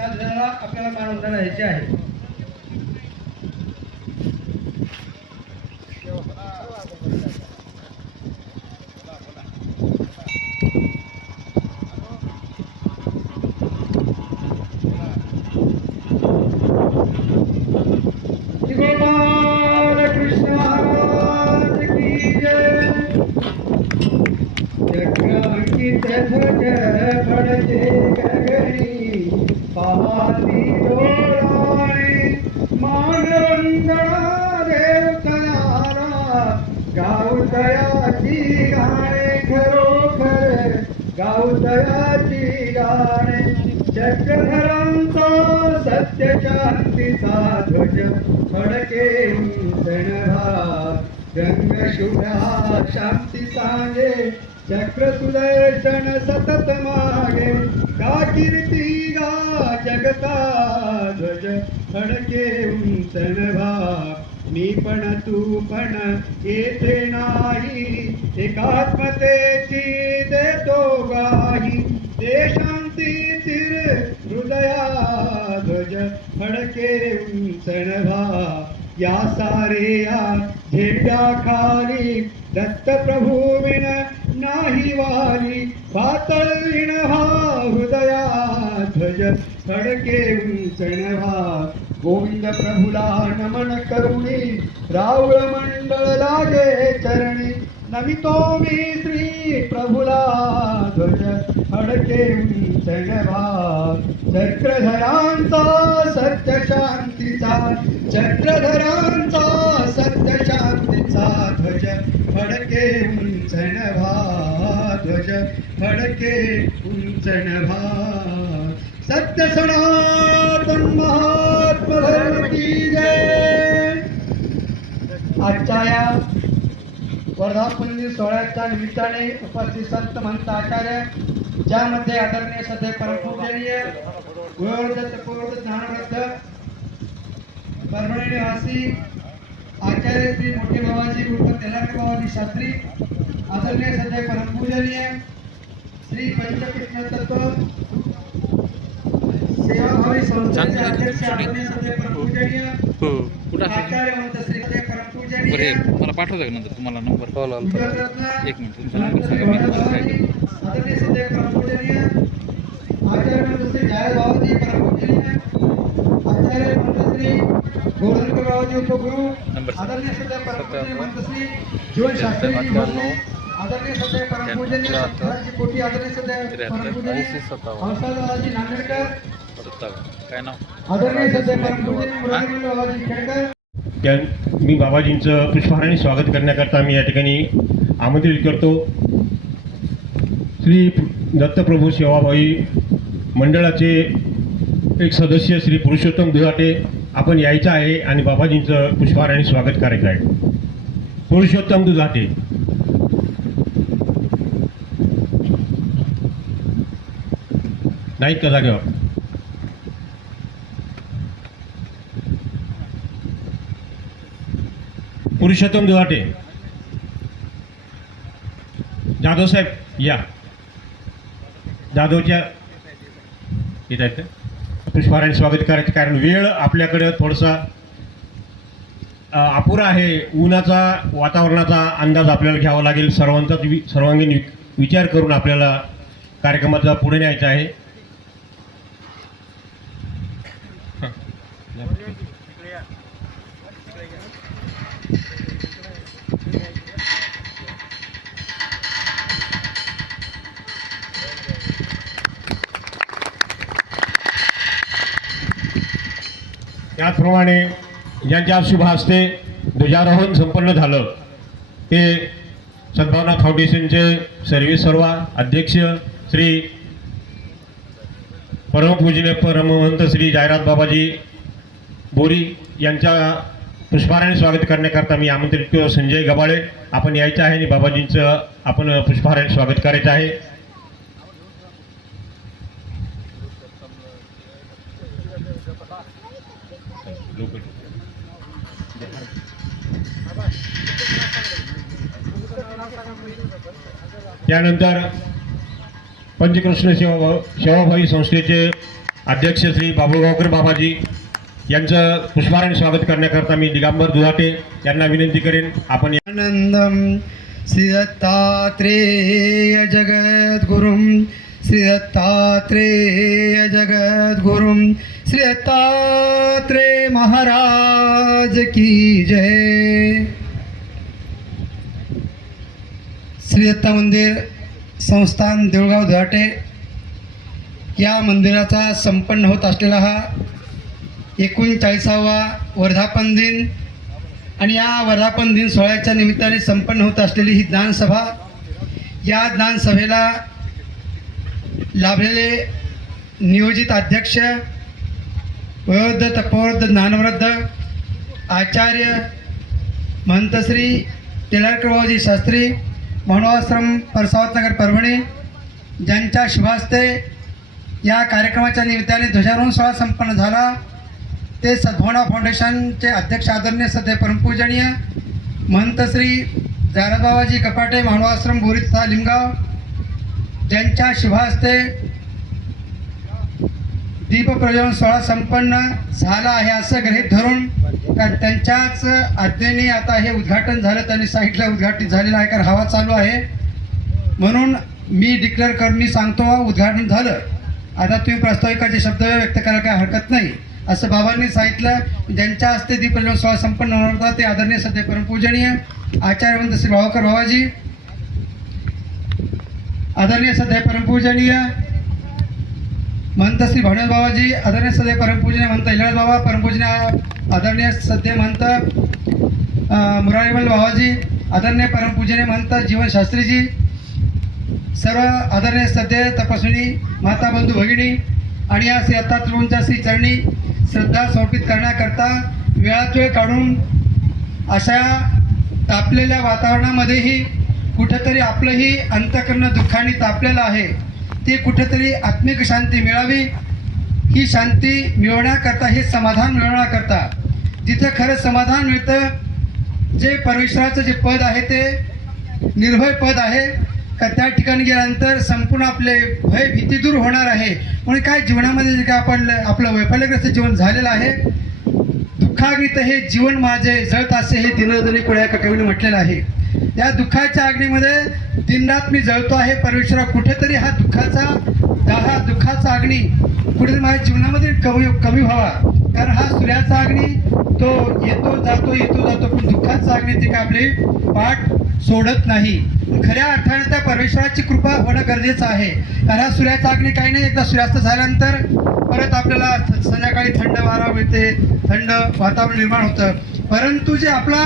त्या ध्वजाला आपल्याला मानवंदना द्यायची आहे. कृष्ण महाराज की जय. चक्रांकित ध्वज फडके गगनी पाहती डोळाने मानवंदना देवतयाला गावतयाची गाणे खरोखर गावतयाची गाणे. चक्रधरांचा सत्य शांतीचा ध्वज फडके उंचणभा गंग शुभ्रा शांती सांगे चक्र सुदर्शन सतत मागे गा कीर्ती गा जगता ध्वज फडके उंचणभा. मी पण तू पण येथे नाही एकात्मतेची देतो गाही दे शांती चिर हृदया ध्वज फडके उंचणभा. या सारे या झेंड्याखाली दत्तप्रभूविन नाही वाली पातळीण हा हृदया ध्वज फडके उंचणभा. गोविंद प्रभुला नमन करुणी रावळ मंडळ लागे चरणी नमितो मी श्री प्रभुला ध्वज फडके उंचणभा. चक्रधरांचा सत्य शांतीचा चक्रधरांचा सत्य शांतीचा ध्वज फडके उंचणभा ध्वज फडके उंचणभा. सत्य सनातन महात्मा धर्म की जय. आजच्या या वर्धापन सोहळ्याच्या निमित्ताने उपस्थित संत महंत आचार्य ज्यामध्ये आदरणीय सदैव परमपूजनीय गुरुवर्ग तपोवर्ग ज्ञानवृद्ध परभणी निवासी आचार्य श्री मोठे बाबाजी उर्फ तेलारे बाबाजी शास्त्री आदरणीय सदैव परमपूजनीय श्री पंचकृष्ण तत्व सेवाभावी संस्थेचे अध्यक्ष आदरणीय सदैव परमपूजनीय आचार्य महंत श्री सदैव परमपूजनीय मला पाठवता का नंतर तुम्हाला नंबर एक मिनिट तुमचा नंबर सांगा मी तुम्हाला आदरणीय सदैव परमपूजनीय आचार्य महंत श्री जय बाबाजी परमपूजनीय आचार्य महंत श्री गोरंकर बाबाजी उपगुरु आदरणीय सदैव परमपूजनीय महंत श्री जीवन शास्त्री आदरणीय सदैव परमपूजनीय राजी कोटी आदरणीय सदैव परमपूजनीय हंसादाजी नांदेडकर काय नाव आदरणीय सदैव परमपूजनीय मुरलीधर बाबाजी खेडकर. मी बाबाजींचं पुष्पहाराने स्वागत करण्याकरता मी या ठिकाणी आमंत्रित करतो. श्री दत्तप्रभू सेवाभावी मंडळाचे एक सदस्य श्री पुरुषोत्तम दुधाटे आपण यायचं आहे आणि बाबाजींचं पुष्पहाराने स्वागत करायचं आहे. पुरुषोत्तम दुधाटे. नाहीत का जागेवर? पुरुषोत्तम दुधाटे. जाधव साहेब या. जाधवच्या येत आहेत पुष्पहाराने स्वागत करायचं कारण वेळ आपल्याकडे थोडासा अपुरा आहे. उन्हाचा वातावरणाचा अंदाज आपल्याला घ्यावा लागेल. सर्वांगीण विचार करून आपल्याला कार्यक्रमाचा पुढे न्यायचा आहे. त्याचप्रमाणे ज्यांच्या शुभ हस्ते ध्वजारोहण संपन्न झालं ते सद्भावना फाउंडेशनचे सर्वेसर्वा अध्यक्ष श्री परमपूजनीय परमहंत श्री जायरात बाबाजी बोरी यांच्या पुष्पहाराने स्वागत करण्याकरता मी आमंत्रित केलं. संजय गबाळे आपण यायचं आहे आणि बाबाजींचं आपण पुष्पहाराने स्वागत करायचं आहे. त्यानंतर पंचकृष्ण सेवाभावी संस्थेचे अध्यक्ष श्री बाबुळगावकर बाबाजी यांचं पुष्पहाराने स्वागत करण्याकरता मी दिगंबर दुधाटे यांना विनंती करेन. आपण आनंदम श्री दत्तात्रेय जगद्गुरुं श्री दत्तात्रेय जगद्गुरुं श्री दत्तात्रेय महाराज की जय. श्री दत्त मंदिर संस्थान देऊळगाव दुधाटे या मंदिराचा संपन्न होत असलेला हा 39वा वर्धापन दिन आणि या वर्धापन दिन सोहळ्याच्या निमित्ताने संपन्न होत असलेली ही दानसभा, या दानसभेला लाभलेले नियोजित अध्यक्ष, वयोवृद्ध तपोवृद्ध ज्ञानवृद्ध आचार्य महंत श्री टिळक बाबाजी शास्त्री मानवाश्रम परसावतनगर परभणी, ज्यांच्या शुभास्ते या कार्यक्रमाच्या निमित्ताने ध्वजारोहण सोहळा संपन्न झाला, ते सद्भावना फाउंडेशनचे अध्यक्ष आदरणीय सध्या परमपूजनीय महंत श्री जायरात बाबाजी कपाटे मानवाश्रम बोरी तथा लिमगाव, ज्यांच्या शुभास्ते दीपप्रज्वलन सोहळा संपन्न झाला आहे असं गृहीत धरून, कारण त्यांच्याच आज्ञेने आता हे उद्घाटन झालं, त्यांनी साईडला उद्घाटित झालेलं आहे, कारण हवा चालू आहे म्हणून मी डिक्लेअर करून मी सांगतो उद्घाटन झालं. आता तुम्ही प्रास्ताविकाचे शब्द व्यक्त करायला काय हरकत नाही असं बाबांनी सांगितलं. ज्यांच्या हस्ते दीपप्रज्वलन सोहळा संपन्न होणार होता ते आदरणीय सध्या परमपूजनीय आचार्यवंत श्री भावकर बाबाजी, आदरणीय सध्या परमपूजनीय महंत श्री भावनाथ बाबाजी, आदरणीय सध्या परमपूजनीय महंत इलाज बाबा, परमपूजनीय आदरणीय सध्या महंत मुरारीमल बाबाजी, आदरणीय परमपूजनीय महंत जीवनशास्त्रीजी, सर्व आदरणीय सध्या तपस्विनी माता बंधू भगिनी आणि या श्री दत्तात्रेयांच्या श्री चरणी श्रद्धा समर्पित करण्याकरता वेळात वेळ काढून अशा तापलेल्या वातावरणामध्येही कुठेतरी आपलंही अंतःकरण दुःखाने तापलेलं आहे, ते कुठेतरी आत्मिक शांती मिळावी, ही शांती मिळवण्याकरता, हे समाधान मिळवण्याकरता, जिथं खरं समाधान मिळतं, जे परमेश्वराचं जे पद आहे ते निर्भय पद आहे, का त्या ठिकाणी गेल्यानंतर संपूर्ण आपले भय भीती दूर होणार आहे. म्हणून काय जीवनामध्ये जे काय आपलं वैफल्यग्रस्त जीवन झालेलं आहे, दुःखाग्नीत हे जीवन माझे जळत असे हे दिनदनी पुढे एका कवीने म्हटलेलं आहे. या दुःखाच्या अग्नीमध्ये दिनरात मी जळतो आहे परमेश्वरा, कुठेतरी हा दुःखाचा अग्नी कुठेतरी माझ्या जीवनामध्ये कमी व्हावा, कारण हा सूर्याचा अग्नी तो येतो जातो पण दुःखाचा अग्नी ते काय आपले पाठ सोडत नाही. खऱ्या अर्थाने त्या परमेश्वराची कृपा होणं गरजेचं आहे, कारण हा सूर्याचा अग्नी काही नाही, एकदा सूर्यास्त झाल्यानंतर परत आपल्याला संध्याकाळी थंड वारा मिळते, थंड वातावरण निर्माण होतं, परंतु जे आपला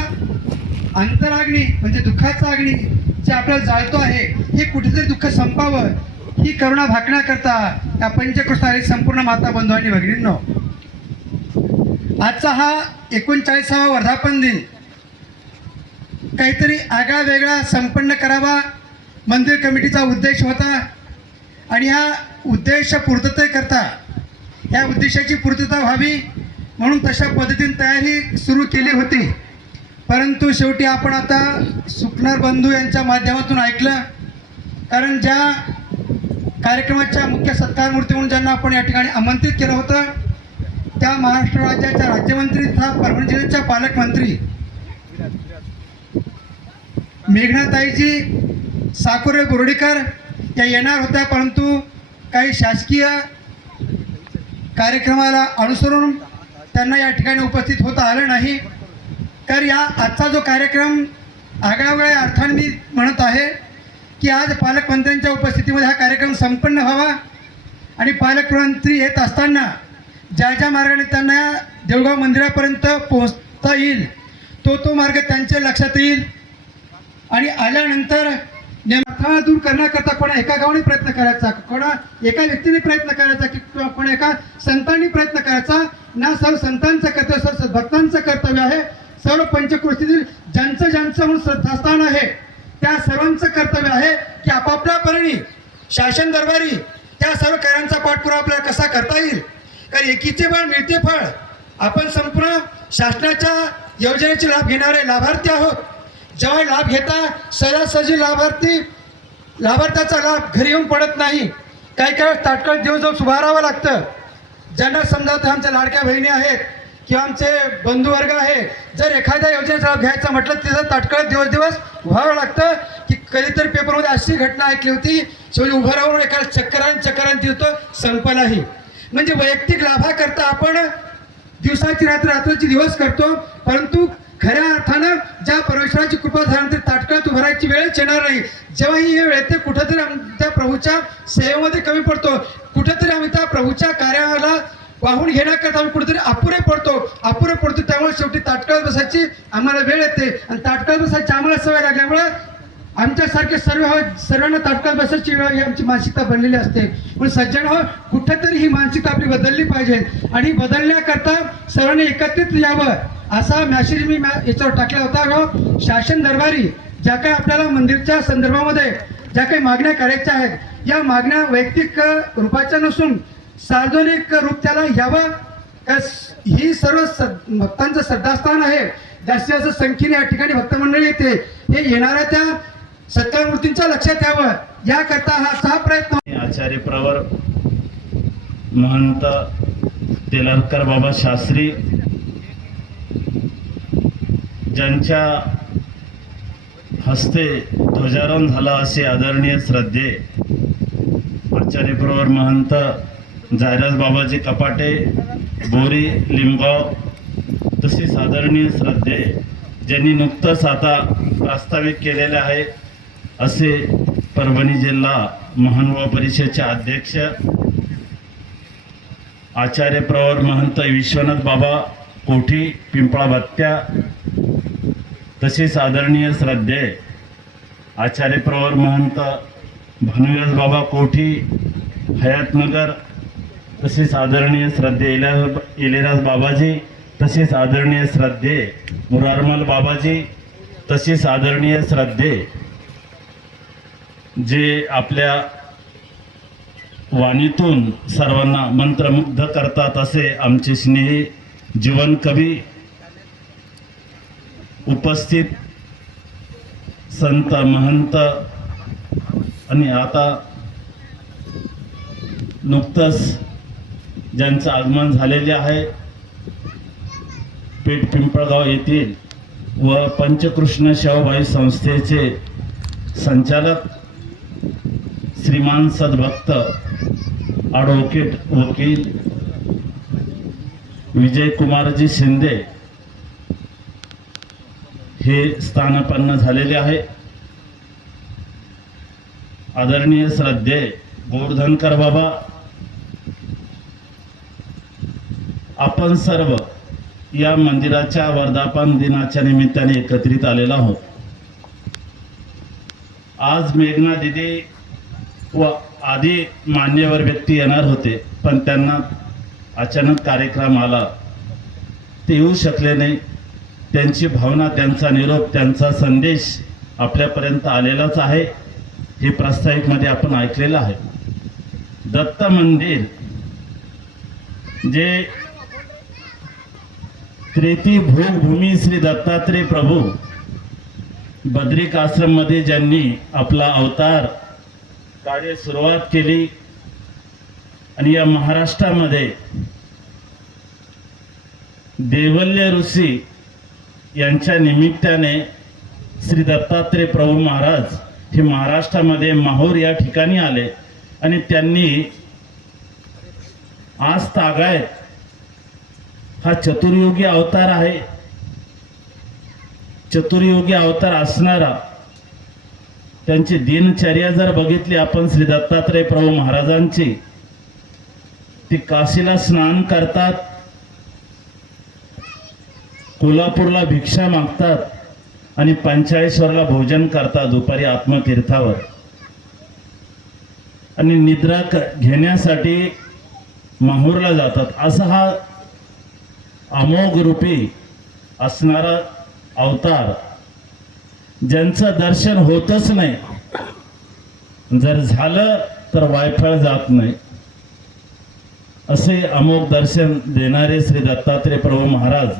अंतराग्नी म्हणजे दुःखाचा अग्नी जे आपल्याला जाळतो आहे, हे कुठेतरी दुःख संपावं ही करुणा भाकण्याकरता या पंचकृष्णारी संपूर्ण माता बंधू आणि भगिनींनो, आजचा हा 39वा वर्धापन दिन काहीतरी आगळा वेगळा संपन्न करावा मंदिर कमिटीचा उद्देश होता आणि ह्या उद्देश पूर्ततेकरता, ह्या उद्देशाची पूर्तता व्हावी म्हणून तशा पद्धतीने तयारी सुरू केली होती. परंतु शेवटी आपण आता सुकणार बंधू यांच्या माध्यमातून ऐकलं, कारण ज्या कार्यक्रमाच्या मुख्य सत्कार मूर्ती म्हणून ज्यांना आपण या ठिकाणी आमंत्रित केलं होतं, त्या महाराष्ट्र राज्याच्या राज्यमंत्री तथा परभणी जिल्ह्याच्या पालकमंत्री मेघनाताईजी साकुरे बोर्डीकर या येणार होत्या, परंतु काही शासकीय कार्यक्रमाला अनुसरून त्यांना या ठिकाणी उपस्थित होता आलं नाही. तर या आजचा जो कार्यक्रम आगळ्यावेगळ्या अर्थाने मी म्हणत आहे की आज पालकमंत्र्यांच्या उपस्थितीमध्ये हा कार्यक्रम संपन्न व्हावा आणि पालकमंत्री येत असताना ज्या मार्गाने त्यांना देऊळगाव मंदिरापर्यंत पोहोचता येईल तो मार्ग त्यांच्या लक्षात येईल आणि आल्यानंतर नेमका दूर करण्याकरता कोणा एका गावाने प्रयत्न करायचा, कोणा एका व्यक्तीने प्रयत्न करायचा किंवा कोणा एका संतांनी प्रयत्न करायचा ना, सर्व संतांचं कर्तव्य, सर्व भक्तांचं कर्तव्य आहे, सर्व पंचकृषीतील ज्यांचं म्हणून श्रद्धास्थान आहे त्या सर्वांचं कर्तव्य आहे की आपापल्या परीने शासन दरबारी त्या सर्व कार्यांचा पाठपुरावा आपल्याला कसा करता येईल, कारण एकीचे बळ मिळते फळ. आपण संपूर्ण शासनाच्या योजनेचे लाभ घेणारे लाभार्थी आहोत. जेव्हा लाभ घेता सहजासहजी लाभार्थ्याचा लाभ घरी येऊन पडत नाही, काही तात्काळ दिवस उभारावं लागतं. ज्यांना समजा ते आमच्या लाडक्या बहिणी आहेत किंवा आमचे बंधुवर्ग आहे, जर एखाद्या योजनेचा लाभ घ्यायचा म्हटलं तिथं तात्काळ दिवस व्हावं लागतं. की कधीतरी पेपरमध्ये अशी घटना ऐकली होती, शेवटी उभं राहून एका चक्करान तिथं संपलाही. म्हणजे वैयक्तिक लाभाकरता आपण दिवसाची रात्राची दिवस करतो, परंतु खऱ्या अर्थानं ज्या परमेश्वराची कृपा झाल्यानंतर तात्काळ उभारायची वेळच येणार नाही. जेव्हाही हे वेळ येते कुठंतरी आम्ही त्या प्रभूच्या सेवेमध्ये कमी पडतो, कुठंतरी आम्ही त्या प्रभूच्या कार्याला वाहून घेण्याकरता आम्ही कुठेतरी अपुरे पडतो. त्यामुळे शेवटी तात्काळ बसायची आम्हाला वेळ येते आणि तात्काळ बसायची आम्हाला सवय लागल्यामुळे आमच्यासारखे सर्वांना तात्काळ बसायची वेळ ही आमची मानसिकता बनलेली असते. म्हणून सज्जन हो, कुठेतरी ही मानसिकता आपली बदलली पाहिजे आणि बदलण्याकरता सर्वांनी एकत्रित यावं असा मॅसेज मी याच्यावर टाकला होता. शासन दरबारी ज्या काही आपल्याला मंदिरच्या संदर्भामध्ये ज्या काही मागण्या करायच्या आहेत, या मागण्या वैयक्तिक रूपाच्या नसून सार्वजनिक रूप त्याला यावं. ही सर्व भक्तांचं श्रद्धास्थान आहे. जास्तीत जास्त संख्येने या ठिकाणी भक्त मंडळी येते, हे येणाऱ्या त्या सत्कार मूर्तींच्या लक्षात यावं याकरता हा प्रयत्न. आचार्य प्रवर महंत तेलारकर बाबा शास्त्री ज्यांच्या हस्ते ध्वजारोहण झाला असे आदरणीय श्रद्धे आचार्य प्रवर महंत जायराज बाबाजी कपाटे बोरी लिंबगाव, तसेच आदरणीय श्रद्धे ज्यांनी नुकतंच आता प्रस्तावित केलेले आहे असे परभणी जिल्हा महानुभाव परिषदेचे अध्यक्ष आचार्य प्रवर महंत विश्वनाथ बाबा कोठी पिंपळा बत्त्या, तसेच आदरणीय श्रद्धे आचार्य प्रवर महंत भानुव्यास बाबा कोठी हयातनगर, तसेच आदरणीय श्रद्धे इलेराज बाबाजी, तसेच आदरणीय श्रद्धे मुरारमल बाबाजी, तसेच आदरणीय श्रद्धे जे आपल्या वाणीतून सर्वांना मंत्रमुग्ध करतात असे आमचे स्नेही जीवन कवी उपस्थित संत महंत आणि आता नुकतंच ज्यांचं आगमन झालेले आहे पेठ पिंपळगाव येथील व पंचकृष्ण सेवाभावी संस्थेचे संचालक श्रीमान सद्भक्त ॲडव्होकेट वकील विजयकुमारजी शिंदे हे स्थानापन्न झालेले आहे. आदरणीय श्रद्धे गोवर्धनकर बाबा, आपण सर्व या मंदिराच्या वर्धापन दिनाच्या निमित्ताने एकत्रित आलेलो आहोत. आज मेघना दिदी व आधी मान्यवर व्यक्ती येणार होते, पण त्यांना अचानक कार्यक्रम आला, ते येऊ शकले नाही. त्यांची भावना, त्यांचा निरोप, त्यांचा संदेश आपल्यापर्यंत आलेलाच आहे. हे प्रास्ताविकमध्ये आपण ऐकलेलं आहे. दत्त मंदिर जे त्रेती भोगभूमी श्री दत्तात्रेय प्रभू बद्रिक आश्रम मध्ये ज्यांनी आपला अवतार कार्य सुरुवात केली आणि या महाराष्ट्रामध्ये देवल्य ऋषी यांच्या निमित्ताने श्री दत्तात्रेय प्रभू महाराज हे महाराष्ट्रामध्ये माहूर या ठिकाणी आले आणि त्यांनी आज तागायत हा चतुर्युगी अवतार आहे. चतुर्युगी अवतार असणारा त्यांची दिनचर्या जर बघितली आपण श्री दत्तात्रेय प्रभू महाराजांची, ती काशीला स्नान करतात, कोल्हापूरला भिक्षा मागतात आणि पंचाळेश्वरला भोजन करतात दुपारी आत्मतीर्थावर, आणि निद्रा घेण्यासाठी माहूरला जातात. असा हा अमोघ रूपी असणारा अवतार ज्यांचं दर्शन होतच नाही, जर झालं तर वायफळ जात नाही, असे अमोघ दर्शन देणारे श्री दत्तात्रेय प्रभू महाराज,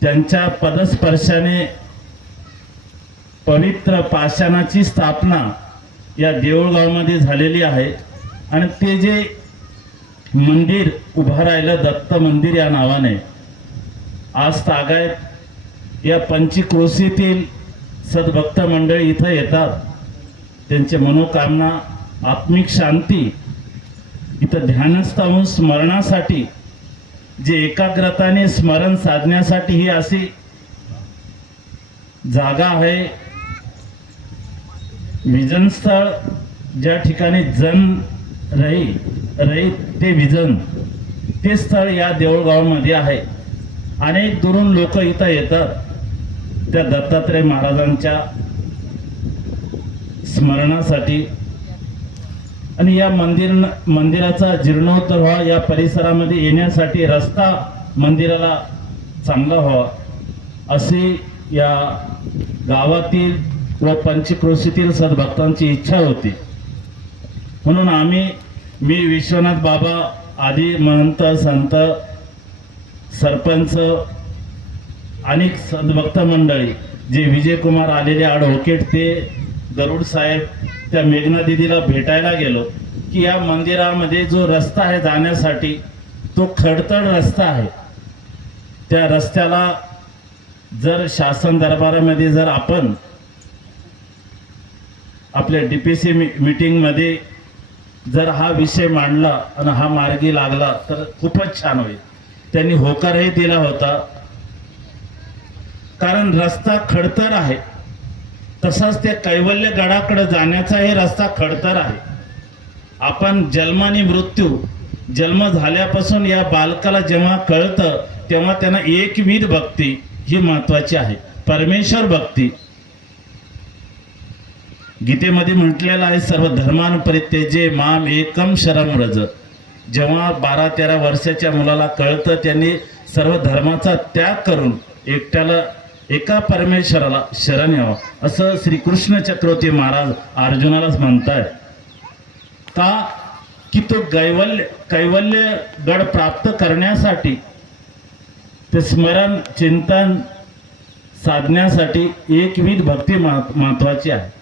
त्यांच्या पदस्पर्शाने पवित्र पाषाणाची स्थापना या देऊळगावमध्ये झालेली आहे. आणि ते जे मंदिर उभं राहिलं दत्त मंदिर या नावाने. आज तागायत या पंचक्रोशीतील सद्भक्त मंडळी इथं येतात. त्यांचे मनोकामना, आत्मिक शांती, इथं ध्यानस्थ होऊन स्मरणासाठी, जे एकाग्रताने स्मरण साधण्यासाठी ही अशी जागा आहे. विजन स्थळ, ज्या ठिकाणी जन रही ते विजन, ते स्थळ या देऊळगावमध्ये आहे. अनेक दुरून लोक इथं येतात त्या दत्तात्रय महाराजांच्या स्मरणासाठी. आणि या मंदिराचा जीर्णोद्धार व्हावा, या परिसरामध्ये येण्यासाठी रस्ता मंदिराला चांगला व्हावा, अशी या गावातील व पंचक्रोशीतील सद्भक्तांची इच्छा होती. म्हणून मी विश्वनाथ बाबा आदी महंत, संत, सरपंच, अनेक सद्भक्त मंडळी, जे विजयकुमार आलेले ॲडव्होकेट, ते गरुड साहेब, त्या मेघना दिदीला भेटायला गेलो की या मंदिरामध्ये जो रस्ता आहे जाण्यासाठी, तो खडतड रस्ता आहे. त्या रस्त्याला जर शासन दरबारामध्ये जर आपण आपल्या DPC मीटिंगमध्ये जर हा विषय मांडला आणि हा मार्गी लागला तर खूपच छान होईल. त्यांनी होकारही दिला होता. कारण रस्ता खडतर आहे. तसाच ते कैवल्य गडाकडे जाण्याचा हे रस्ता खडतर आहे. आपण जन्माने मृत्यू, जन्म झाल्यापासून या बालकाला जेव्हा कळतं तेव्हा त्यांना एकविध भक्ती ही महत्वाची आहे, परमेश्वर भक्ती. गीतेमध्ये म्हटलेलं आहे, सर्व धर्मान परित्यज्य माम एकम शरणं व्रज. जेव्हा 12-13 वर्षाच्या मुलाला कळतं, त्यांनी सर्व धर्माचा त्याग करून एका परमेश्वराला शरण यावं, असं श्रीकृष्ण चक्रवर्ती महाराज अर्जुनालाच म्हणतायत. का की तो कैवल्य गड प्राप्त करण्यासाठी, ते स्मरण चिंतन साधण्यासाठी एकविध भक्ती महत्वाची आहे.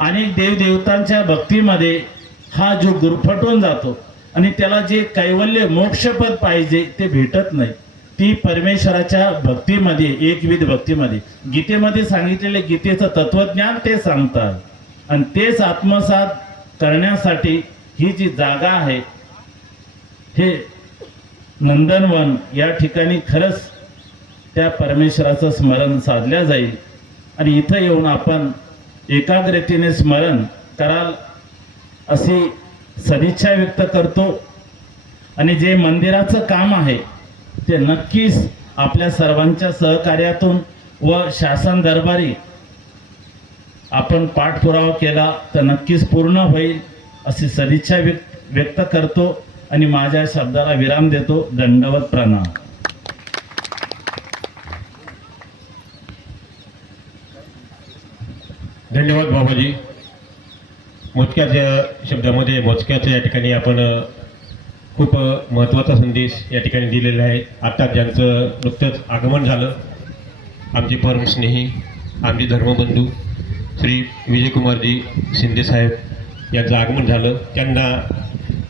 अनेक देवदेवतांच्या भक्तीमध्ये हा जो गुरफटून जातो आणि त्याला जे कैवल्य मोक्षपद पाहिजे ते भेटत नाही, ती परमेश्वराच्या भक्तीमध्ये, एकविध भक्तीमध्ये. गीतेमध्ये सांगितलेले गीतेचं तत्वज्ञान ते सांगतात. आणि तेच आत्मसात करण्यासाठी ही जी जागा आहे, हे नंदनवन या ठिकाणी खरंच त्या परमेश्वराचं स्मरण साधल्या जाईल. आणि इथं येऊन आपण एकाग्रतेने स्मरण कराल अशी सदिच्छा व्यक्त करतो. आणि जे मंदिराचं काम आहे ते नक्कीच आपल्या सर्वांच्या सहकार्यातून व शासन दरबारी आपण पाठपुरावा केला तर नक्कीच पूर्ण होईल अशी सदिच्छा व्यक्त करतो आणि माझ्या शब्दाला विराम देतो. दंडवत प्रणाम. धन्यवाद बाबाजी. मोजक्याच्या शब्दामध्ये, मोजक्याच्या या ठिकाणी आपण खूप महत्त्वाचा संदेश या ठिकाणी दिलेला आहे. आता ज्यांचं नुकतंच आगमन झालं, आमचे परमस्नेही, आमचे धर्मबंधू श्री विजयकुमारजी शिंदे साहेब यांचं आगमन झालं.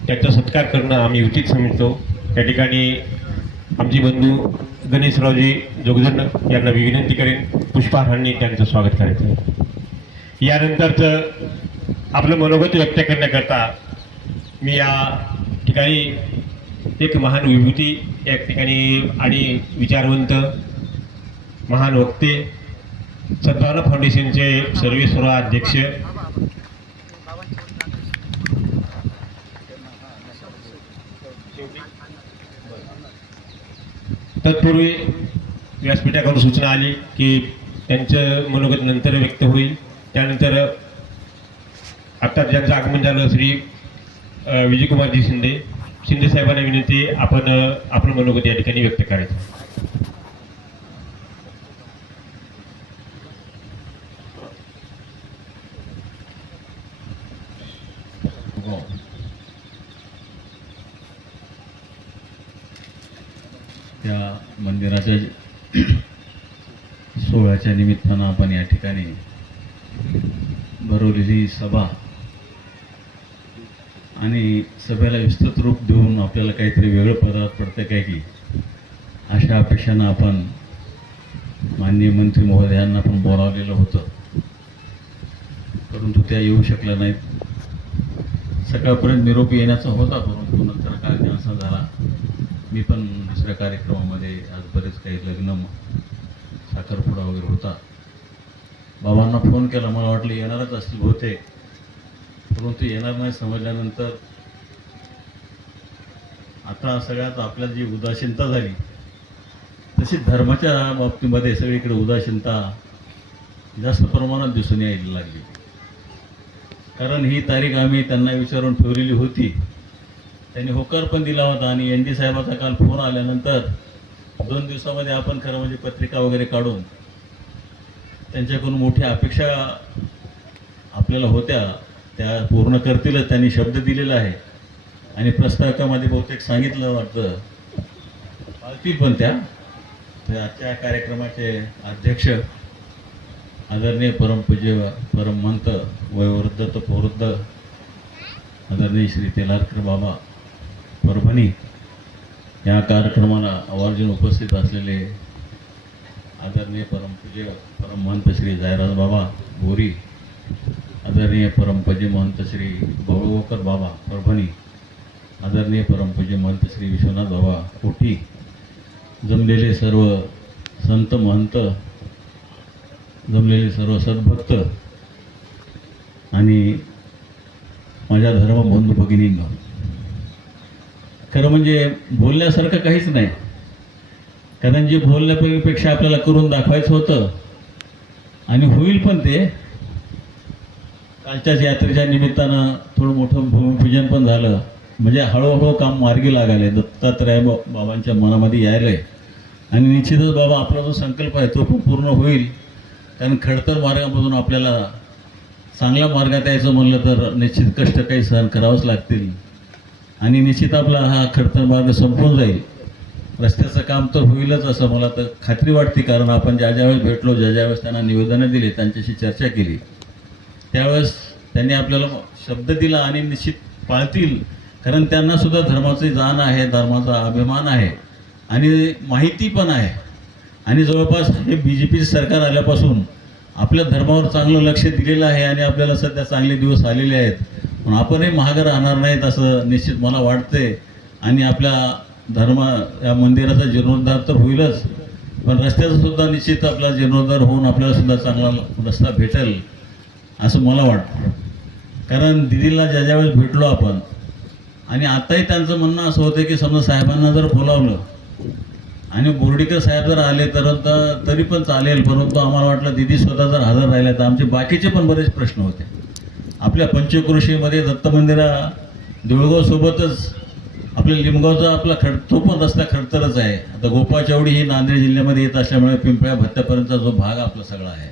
त्यांचा सत्कार करणं आम्ही उचित समजतो. त्या ठिकाणी आमचे बंधू गणेशरावजी जोगदंड यांना मी विनंती करेन पुष्पहारांनी त्यांचं स्वागत करायचं. यानंतरचं आपलं मनोगत व्यक्त करण्याकरता मी या ठिकाणी एक महान विभूती या ठिकाणी आणि विचारवंत, महान वक्ते, सद्भावना फाउंडेशनचे सर्वेसर्वा अध्यक्ष तत्पूर्वी व्यासपीठाकडून सूचना आली की त्यांचं मनोगत नंतर व्यक्त होईल. त्यानंतर आत्ता ज्यांचं आगमन झालं श्री विजयकुमारजी शिंदे साहेबांना विनंती, आपण आपलं मनोगत या ठिकाणी व्यक्त करायचं. त्या मंदिराच्या सोहळ्याच्या निमित्तानं आपण या ठिकाणी भरवलेली सभा आणि सभेला विस्तृत रूप देऊन आपल्याला काहीतरी वेगळं पडतं काय की अशा अपेक्षानं आपण माननीय मंत्री महोदयांना पण बोलावलेलं होतं, परंतु त्या येऊ शकल्या नाहीत. सकाळपर्यंत निरोप येण्याचा होता, परंतु नंतर काय कॅन्सल झाला. मी पण दुसऱ्या कार्यक्रमामध्ये आज बरेच काही लग्न साखरपुडा वगैरे होता. बाबांना फोन केला, मला वाटलं येणारच असतील बहुतेक, परंतु येणार नाही समजल्यानंतर आता सगळ्यात आपल्यात जी उदासीनता झाली तशी धर्माच्या बाबतीमध्ये सगळीकडे उदासीनता जास्त प्रमाणात दिसून यायला लागली. कारण ही तारीख आम्ही त्यांना विचारून ठेवलेली होती, त्यांनी होकार पण दिला होता आणि ND साहेबाचा काल फोन आल्यानंतर 2 दिवसामध्ये आपण खरं म्हणजे पत्रिका वगैरे काढून त्यांच्याकडून मोठ्या अपेक्षा आपल्याला होत्या त्या पूर्ण करतीलच, त्यांनी शब्द दिलेला आहे आणि प्रस्तावकामध्ये बहुतेक सांगितलं वाटतं पाळतील पण त्या. तर आजच्या कार्यक्रमाचे अध्यक्ष आदरणीय परमपूज्य परमहंत वयोवृद्ध तो प्रवृद्ध आदरणीय श्री तेलारकर बाबा परभणी या कार्यक्रमाला आवर्जून उपस्थित असलेले आदरणीय परमपूज्य परमहंत श्री जायराज बाबा बोरी, आदरणीय परमपूज्य महंत श्री बळवकर बाबा परभणी, आदरणीय परमपूज्य महंत श्री विश्वनाथ बाबा कोठी, जमलेले सर्व संत महंत, जमलेले सर्व सद्भक्त आणि माझ्या धर्मबंधू भगिनींनो, खरं म्हणजे बोलण्यासारखं काहीच नाही. कारण जे बोलण्यापेक्षा आपल्याला करून दाखवायचं होतं आणि होईल पण ते. कालच्याच यात्रेच्या निमित्तानं थोडं मोठं भूमिपूजन पण झालं, म्हणजे हळूहळू काम मार्गी लागायला, दत्तात्रय बाबांच्या मनामध्ये यायला आहे. आणि निश्चितच बाबा आपला जो संकल्प आहे तो पण पूर्ण होईल. कारण खडतर मार्गामधून आपल्याला चांगल्या मार्गात यायचं म्हणलं तर निश्चित कष्ट काही सहन करावंच लागतील आणि निश्चित आपला हा खडतर मार्ग संपून जाईल. रस्त्याचं काम तर होईलच असं मला तर खात्री वाटते. कारण आपण ज्यावेळेस भेटलो, ज्यावेळेस त्यांना निवेदनं दिले, त्यांच्याशी चर्चा केली, त्यावेळेस त्यांनी आपल्याला शब्द दिला आणि निश्चित पाळतील. कारण त्यांनासुद्धा धर्माची जाण आहे, धर्माचा अभिमान आहे आणि माहिती पण आहे. आणि जवळपास हे BJP सरकार आल्यापासून आपल्या धर्मावर चांगलं लक्ष दिलेलं आहे आणि आपल्याला सध्या चांगले दिवस आलेले आहेत. पण आपणही मागं राहणार नाहीत असं निश्चित मला वाटते. आणि आपल्या या मंदिराचा जीर्णोद्धार तर होईलच, पण रस्त्याचा सुद्धा निश्चित आपला जीर्णोद्धार होऊन आपल्याला सुद्धा चांगला रस्ता भेटेल असं मला वाटतं. कारण दिदीला ज्यावेळेस भेटलो आपण आणि आताही त्यांचं म्हणणं असं होतं की समजा साहेबांना जर बोलावलं आणि बोर्डीकर साहेब जर आले तरी पण चालेल, परंतु आम्हाला वाटलं दिदी स्वतः जर हजर राहिल्या तर आमचे बाकीचे पण बरेच प्रश्न होते. आपल्या पंचक्रोशीमध्ये दत्त मंदिरा देऊळगावसोबतच आपल्या लिंबगावचा आपला तो पण रस्ता खडतरच आहे. आता गोपाळचावडी ही नांदेड जिल्ह्यामध्ये येत असल्यामुळे पिंपळ्या भत्त्यापर्यंतचा जो भाग आपला सगळा आहे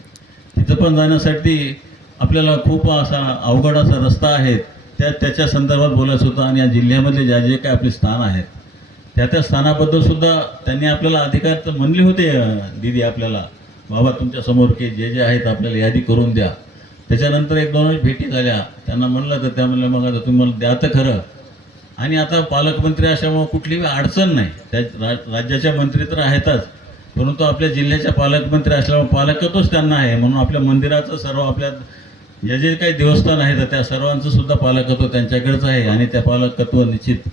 तिथं पण जाण्यासाठी आपल्याला खूप असा अवघड असा रस्ता आहे. त्याच्या संदर्भात बोलायचं होतं. आणि या जिल्ह्यामधले जे काही आपले स्थान आहेत त्या स्थानाबद्दल सुद्धा त्यांनी आपल्याला अधिकार तर म्हणले होते दिदी आपल्याला, बाबा तुमच्यासमोर की जे आहेत आपल्याला यादी करून द्या. त्याच्यानंतर 1-2 भेटी झाल्या, त्यांना म्हणलं तर त्या म्हणलं मग आता तुम्ही मला द्या तर खरं. आणि आता पालकमंत्री असल्यामुळं कुठलीही अडचण नाही. त्या राज्याच्या मंत्री तर आहेतच, परंतु आपल्या जिल्ह्याच्या पालकमंत्री असल्यामुळे पालकत्वच त्यांना आहे. म्हणून आपल्या मंदिराचं सर्व आपल्या जे काही देवस्थान आहेत त्या सर्वांचं सुद्धा पालकत्व त्यांच्याकडेच आहे आणि त्या पालकत्व निश्चित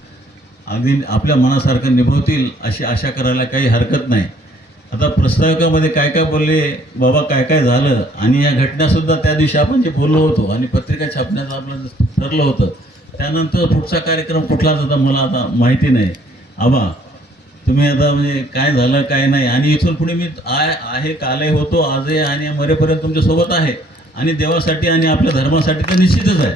अगदी आपल्या मनासारखं निभवतील अशी आशा करायला काही हरकत नाही. आता प्रस्ताविकामध्ये काय काय बोलले बाबा, काय काय झालं आणि या घटनासुद्धा त्या दिवशी आपण जे बोललो होतो आणि पत्रिका छापण्याचं आपलं ठरलं होतं, त्यानंतर पुढचा कार्यक्रम कुठलाच होता मला आता माहिती नाही. आबा तुम्ही आता म्हणजे काय झालं काय नाही. आणि इथून पुढे मी आहे, कालही होतो, आजही आणि मरेपर्यंत तुमच्यासोबत आहे. आणि देवासाठी आणि आपल्या धर्मासाठी तर निश्चितच आहे.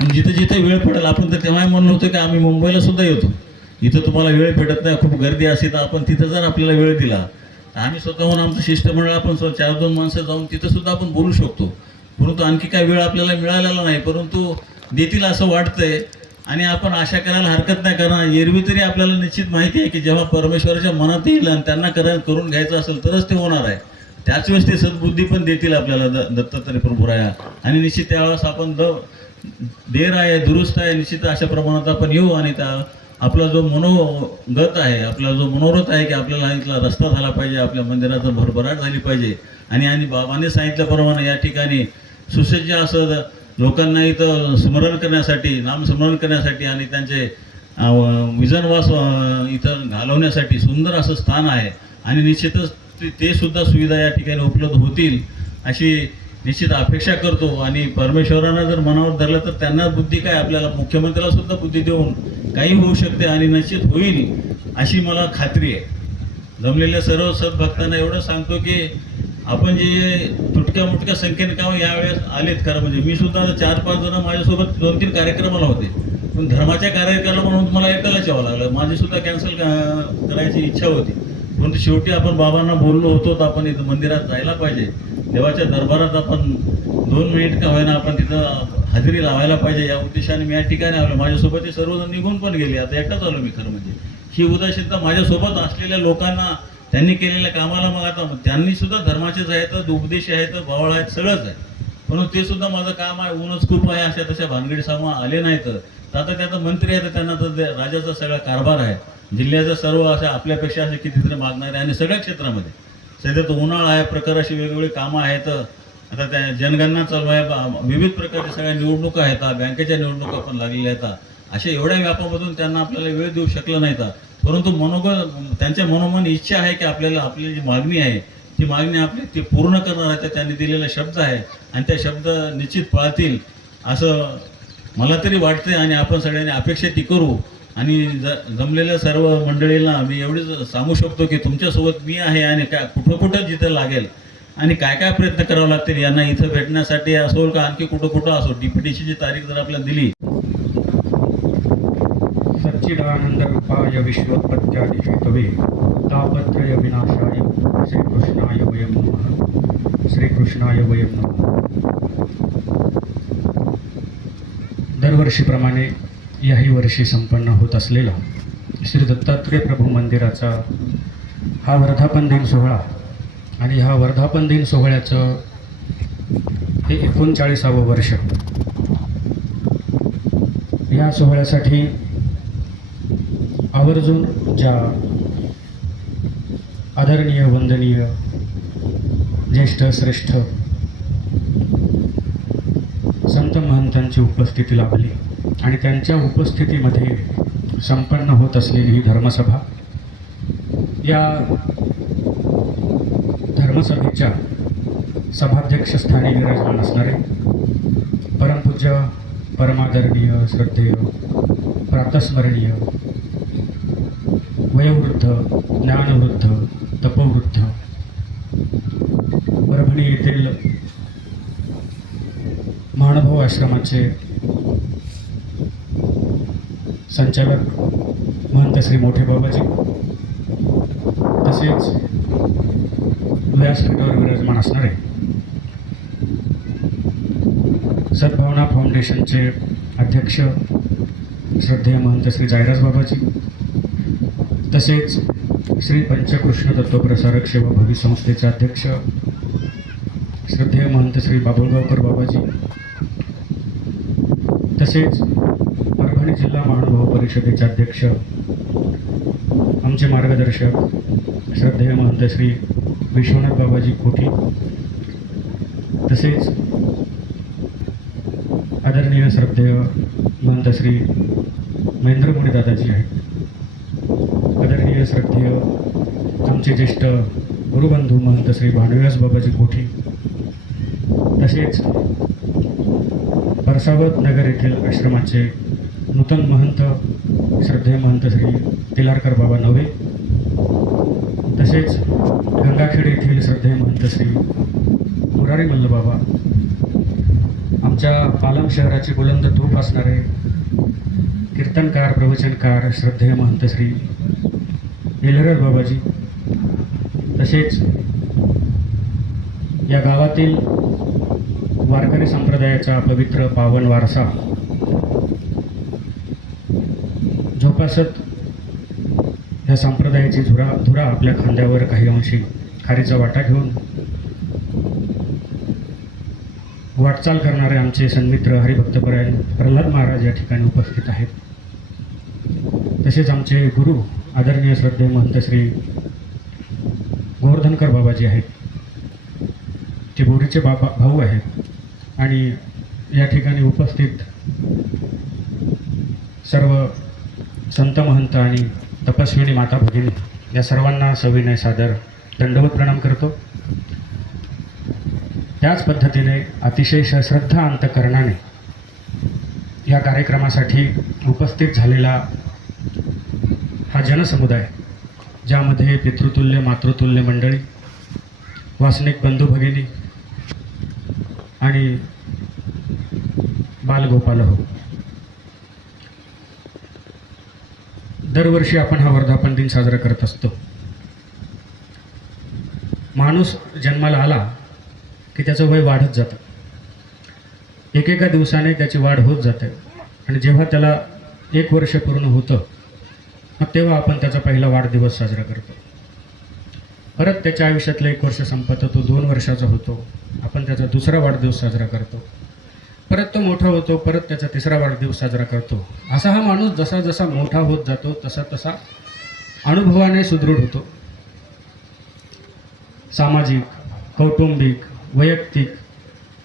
आणि जिथे जिथे वेळ पडेल आपण तर तेव्हाही म्हणलं होतं की आम्ही मुंबईला सुद्धा येतो, इथं तुम्हाला वेळ भेटत नाही, खूप गर्दी असते, तर आपण तिथं जर आपल्याला वेळ दिला तर आम्ही स्वतःहून आमचं शिष्टमंडळ आपण 4-2 माणसं जाऊन तिथं सुद्धा आपण बोलू शकतो. परंतु आणखी काय वेळ आपल्याला मिळालेला नाही, परंतु देतील असं वाटतंय. आणि आपण आशा करायला हरकत नाही. कारण एरवी तरी आपल्याला निश्चित माहिती आहे की जेव्हा परमेश्वराच्या मनात येईल आणि त्यांना करून घ्यायचं असेल तरच ते होणार आहे. त्याच वेळेस ते सद्बुद्धी पण देतील आपल्याला दत्तात्रय प्रभुराया. आणि निश्चित त्यावेळेस आपण देर आहे, दुरुस्त आहे, निश्चित अशा प्रमाणात आपण येऊ आणि त्या आपला जो मनोगत आहे, आपला जो मनोरथ आहे की आपल्याला इथला रस्ता झाला पाहिजे, आपल्या मंदिराचं भरभराट झाली पाहिजे आणि बाबांनी सांगितल्याप्रमाणे या ठिकाणी सुसज्ज असं लोकांना इथं स्मरण करण्यासाठी, नामस्मरण करण्यासाठी आणि त्यांचे विजनवास इथं घालवण्यासाठी सुंदर असं स्थान आहे आणि निश्चितच ते सुद्धा सुविधा या ठिकाणी उपलब्ध होतील अशी निश्चित अपेक्षा करतो. आणि परमेश्वरानं जर मनावर धरलं तर त्यांना बुद्धी काय, आपल्याला मुख्यमंत्र्याला सुद्धा बुद्धी देऊन काही होऊ शकते आणि निश्चित होईल अशी मला खात्री आहे. जमलेल्या सर्व सद्भक्तांना एवढं सांगतो की आपण जे तुटक्या मुटक्या संख्येने का यावेळेस आलेत, खरं म्हणजे मी सुद्धा 4-5 जण माझ्यासोबत 2-3 कार्यक्रमाला होते, पण धर्माच्या कार्यक्रमाला म्हणून मला एकट्यालाच यावं लागलं. माझी सुद्धा कॅन्सल करायची इच्छा होती, परंतु शेवटी आपण बाबांना बोललो होतो तर आपण इथं मंदिरात जायला पाहिजे, देवाच्या दरबारात आपण 2 मिनिट का होईना आपण तिथं हजेरी लावायला पाहिजे या उद्देशाने मी या ठिकाणी आलो. माझ्यासोबत ते सर्वजण निघून पण गेले, आता एकटाच आलो मी. खरं म्हणजे ही उदासीनता माझ्यासोबत असलेल्या लोकांना, त्यांनी केलेल्या कामाला, मग आता त्यांनी सुद्धा धर्माचेच आहेत, उपदेश आहेत, भावळ आहेत, सगळंच आहे, म्हणून ते सुद्धा माझं काम आहे, ऊनच खूप आहे अशा तशा भानगडी सामा आले नाही तर आता त्याचा मंत्री आहे, त्यांना तर राजाचा सगळा कारभार आहे, जिल्ह्याचा सर्व अशा आपल्यापेक्षा असे कितीतरी मागणारे आणि सगळ्या क्षेत्रामध्ये सध्या तो उन्हाळा आहे, प्रकार अशी वेगवेगळी कामं आहेत, आता त्या जनगणना चालू आहे, विविध प्रकारच्या सगळ्या निवडणुका आहेत, बँकेच्या निवडणुका पण लागलेल्या आहेत, अशा एवढ्या व्यापामधून त्यांना आपल्याला वेळ देऊ शकलं नाही तर, परंतु त्यांच्या मनोमन इच्छा आहे की आपल्याला आपली जी मागणी आहे ती मागणी आपली ती पूर्ण करणार आहे, त्यांनी दिलेला शब्द आहे आणि त्या शब्द निश्चित पाळतील असं मला तरी वाटते आणि आपण सगळ्यांनी अपेक्षा ती करू. आणि जमलेल्या सर्व मंडळींना मी एवढीच सांगू शकतो की तुमच्यासोबत मी आहे आणि काय कुठं कुठं जिथं लागेल आणि काय काय प्रयत्न करावे लागतील यांना इथं भेटण्यासाठी असो का आणखी कुठं कुठं असो, DPTची जी तारीख जर आपल्याला दिली. सच्चिदानंद रूपाय विश्वोत्पत्त्यादि हेतवे तापत्रय विनाशाय श्रीकृष्णाय वयं नमः. श्रीकृष्णाय वयं नमः. दरवर्षीप्रमाणे याही वर्षी संपन्न होत असलेला श्री दत्तात्रय प्रभू मंदिराचा हा वर्धापन दिन सोहळा आणि ह्या वर्धापन दिन सोहळ्याचं हे 39वं वर्ष. या सोहळ्यासाठी आवर्जून ज्या आदरणीय, वंदनीय, ज्येष्ठ, श्रेष्ठ संत महंतांची उपस्थिती लाभली आणि त्यांच्या उपस्थितीमध्ये संपन्न होत असलेली ही धर्मसभा, या धर्मसभेच्या सभाध्यक्षस्थानी विराजमान असणारे परमपूज्य, परमादरणीय, श्रद्धेय, प्रातस्मरणीय, वयोवृद्ध, ज्ञानवृद्ध, तपोवृद्ध, परभणी येथील महानुभाव आश्रमाचे संचालक महंत श्री मोठे बाबाजी, तसेच व्यासपीठावर विराजमान असणारे सद्भावना फाउंडेशनचे अध्यक्ष श्रद्धेय महंत श्री जायराज बाबाजी, तसेच श्री पंचकृष्ण तत्वप्रसारक सेवा भवी संस्थेचे अध्यक्ष श्रद्धेय महंत श्री बाबुळगावकर बाबाजी, तसेच परभणी जिल्हा महानुभाव परिषदेचे अध्यक्ष आमचे मार्गदर्शक श्रद्धेय महंत श्री विश्वनाथ बाबाजी कोठी, तसेच आदरणीय श्रद्धेय महंत श्री महेंद्रमुनी दादाजी आहेत, आदरणीय श्रद्धेय आमचे ज्येष्ठ गुरुबंधू महंत श्री भानुव्यास बाबाजी कोठी, तसेच परसावत नगर येथील आश्रमाचे नूतन महंत श्रद्धेय महंत श्री तिलारकर बाबा नवे, तसेच गंगाखेड येथील श्रद्धेय महंत श्री मुरारी मल्ल बाबा, आमच्या पालम शहराचे बुलंद तोफ असणारे कीर्तनकार, प्रवचनकार श्रद्धेय महंत श्री येलरर बाबाजी, तसेच या गावातील वारकरी संप्रदायाचा पवित्र पावन वारसा जोपासत या संप्रदायाची धुरा आपल्या खांद्यावर काही अंशी खारीचा वाटा घेऊन वाटचाल करणारे आमचे सन्मित्र हरिभक्तपरायण प्रल्हाद महाराज या ठिकाणी उपस्थित आहेत. तसेच आमचे गुरु आदरणीय श्रद्धेय महंत श्री गोवर्धनकर बाबाजी आहेत. ते बोरीचे भाऊ आहेत आणि या ठिकाणी उपस्थित सर्व संत महंत आणि तपस्विनी माता भगिनी या सर्वांना सविनय सादर दंडवत प्रणाम करतो. त्याच पद्धतीने अतिशय श्रद्धा अंतकरणाने या कार्यक्रमासाठी उपस्थित झालेला हा जनसमुदाय, ज्यामध्ये पितृतुल्य मातृतुल्य मंडळी, वासनिक बंधू भगिनी आणि बालगोपाल हो, दरवर्षी आपण हा वर्धापन दिन साजरा करत असतो. माणूस जन्माला आला की त्याचं वय वाढत जातं. एकेका दिवसाने त्याची वाढ होत जाते आणि जेव्हा त्याला 1 वर्ष पूर्ण होतं, मग तेव्हा आपण त्याचा पहिला वाढदिवस साजरा करतो. परत त्याच्या आयुष्यातलं 1 वर्ष संपतं, तो 2 वर्षाचा होतो, आपण त्याचा दुसरा वाढदिवस साजरा करतो. परत तो मोठा होतो, परत त्याचा 3रा वाढदिवस साजरा करतो. असा हा माणूस जसा जसा मोठा होत जातो तसा तसा अनुभवाने सुदृढ होतो. सामाजिक, कौटुंबिक, वैयक्तिक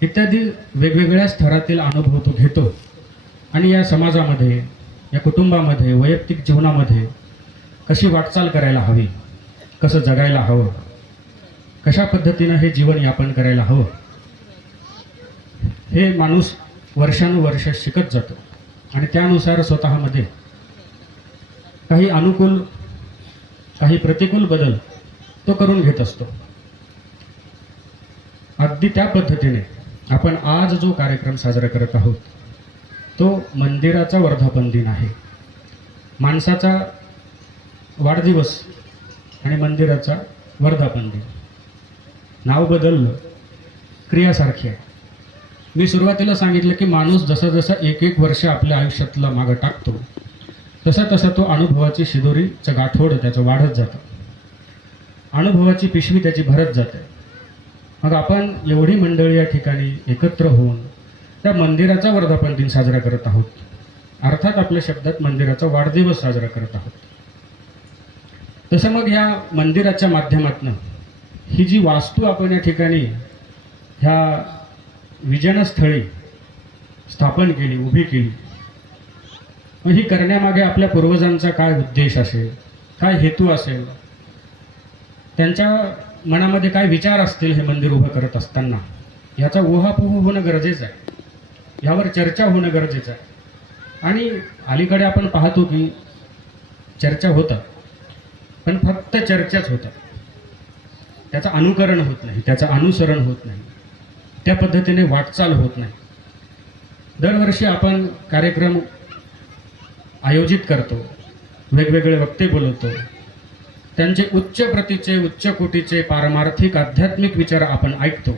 इत्यादी वेगवेगळ्या स्तरातील अनुभव तो घेतो आणि या समाजामध्ये, या कुटुंबामध्ये, वैयक्तिक जीवनामध्ये कशी वाटचाल करायला हवी, कसं जगायला हवं, कशा पद्धतीनं हे जीवन यापन करायला हवं, हे माणूस वर्षानुवर्ष शिकत जातो आणि त्यानुसार स्वतःमध्ये काही अनुकूल, काही प्रतिकूल बदल तो करून घेत असतो. अगदी त्या पद्धतीने आपण आज जो कार्यक्रम साजरा करत आहोत तो मंदिराचा वर्धापन दिन आहे. माणसाचा वाढदिवस आणि मंदिराचा वर्धापन दिन, नाव बदललं, क्रियासारखी आहे. मी सुरुवातीला सांगितलं की माणूस जसं जसं 1-1 वर्ष आपल्या आयुष्यातला मागं टाकतो तसा तसा तो अनुभवाची शिदोरीचं गाठोड त्याचं वाढत जातं, अनुभवाची पिशवी त्याची भरत जाते. मग आपण एवढी मंडळी या ठिकाणी एकत्र होऊन त्या मंदिराचा वर्धापन दिन साजरा करत आहोत. अर्थात आपल्या शब्दात मंदिराचा वाढदिवस साजरा करत आहोत. तसं मग ह्या मंदिराच्या माध्यमातून ही जी वास्तू आपण या ठिकाणी ह्या विजनस्थळी स्थापन केली, उभी केली, मग ही करण्यामागे आपल्या पूर्वजांचा काय उद्देश असेल, काय हेतू असेल, त्यांच्या मनामध्ये काय विचार असतील हे मंदिर उभं करत असताना, याचा उहापोह होणं गरजेचं आहे, यावर चर्चा होणं गरजेचं आहे. आणि अलीकडे आपण पाहतो की चर्चा होतात, पण फक्त चर्चाच होतात, त्याचं अनुकरण होत नाही, त्याचं अनुसरण होत नाही, त्या पद्धतीने वाटचाल होत नाही. दरवर्षी आपण कार्यक्रम आयोजित करतो, वेगवेगळे वक्ते बोलवतो, त्यांचे उच्च प्रतीचे, उच्च कोटीचे पारमार्थिक आध्यात्मिक विचार आपण ऐकतो.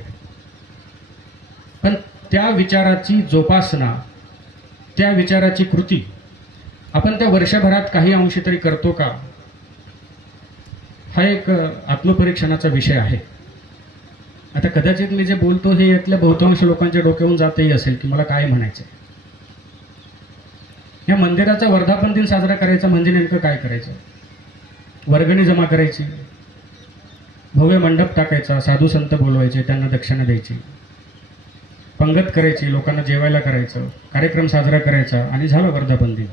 पण त्या विचाराची जोपासना, त्या विचाराची कृती आपण त्या वर्षभरात काही अंशी तरी करतो का, हा एक आत्मपरीक्षणाचा विषय आहे. आता कदाचित मी जे बोलतो हे यातल्या बहुतांश लोकांच्या डोक्यावरून जातही असेल की मला काय म्हणायचं. या मंदिराचा वर्धापन दिन साजरा करायचा म्हणजे नेमकं काय करायचं? वर्गणी जमा करायची, भव्य मंडप टाकायचा, साधू संत बोलवायचे, त्यांना दक्षिणा द्यायची, पंगत करायची, लोकांना जेवायला करायचं, कार्यक्रम साजरा करायचा आणि झालं वर्धापन दिन.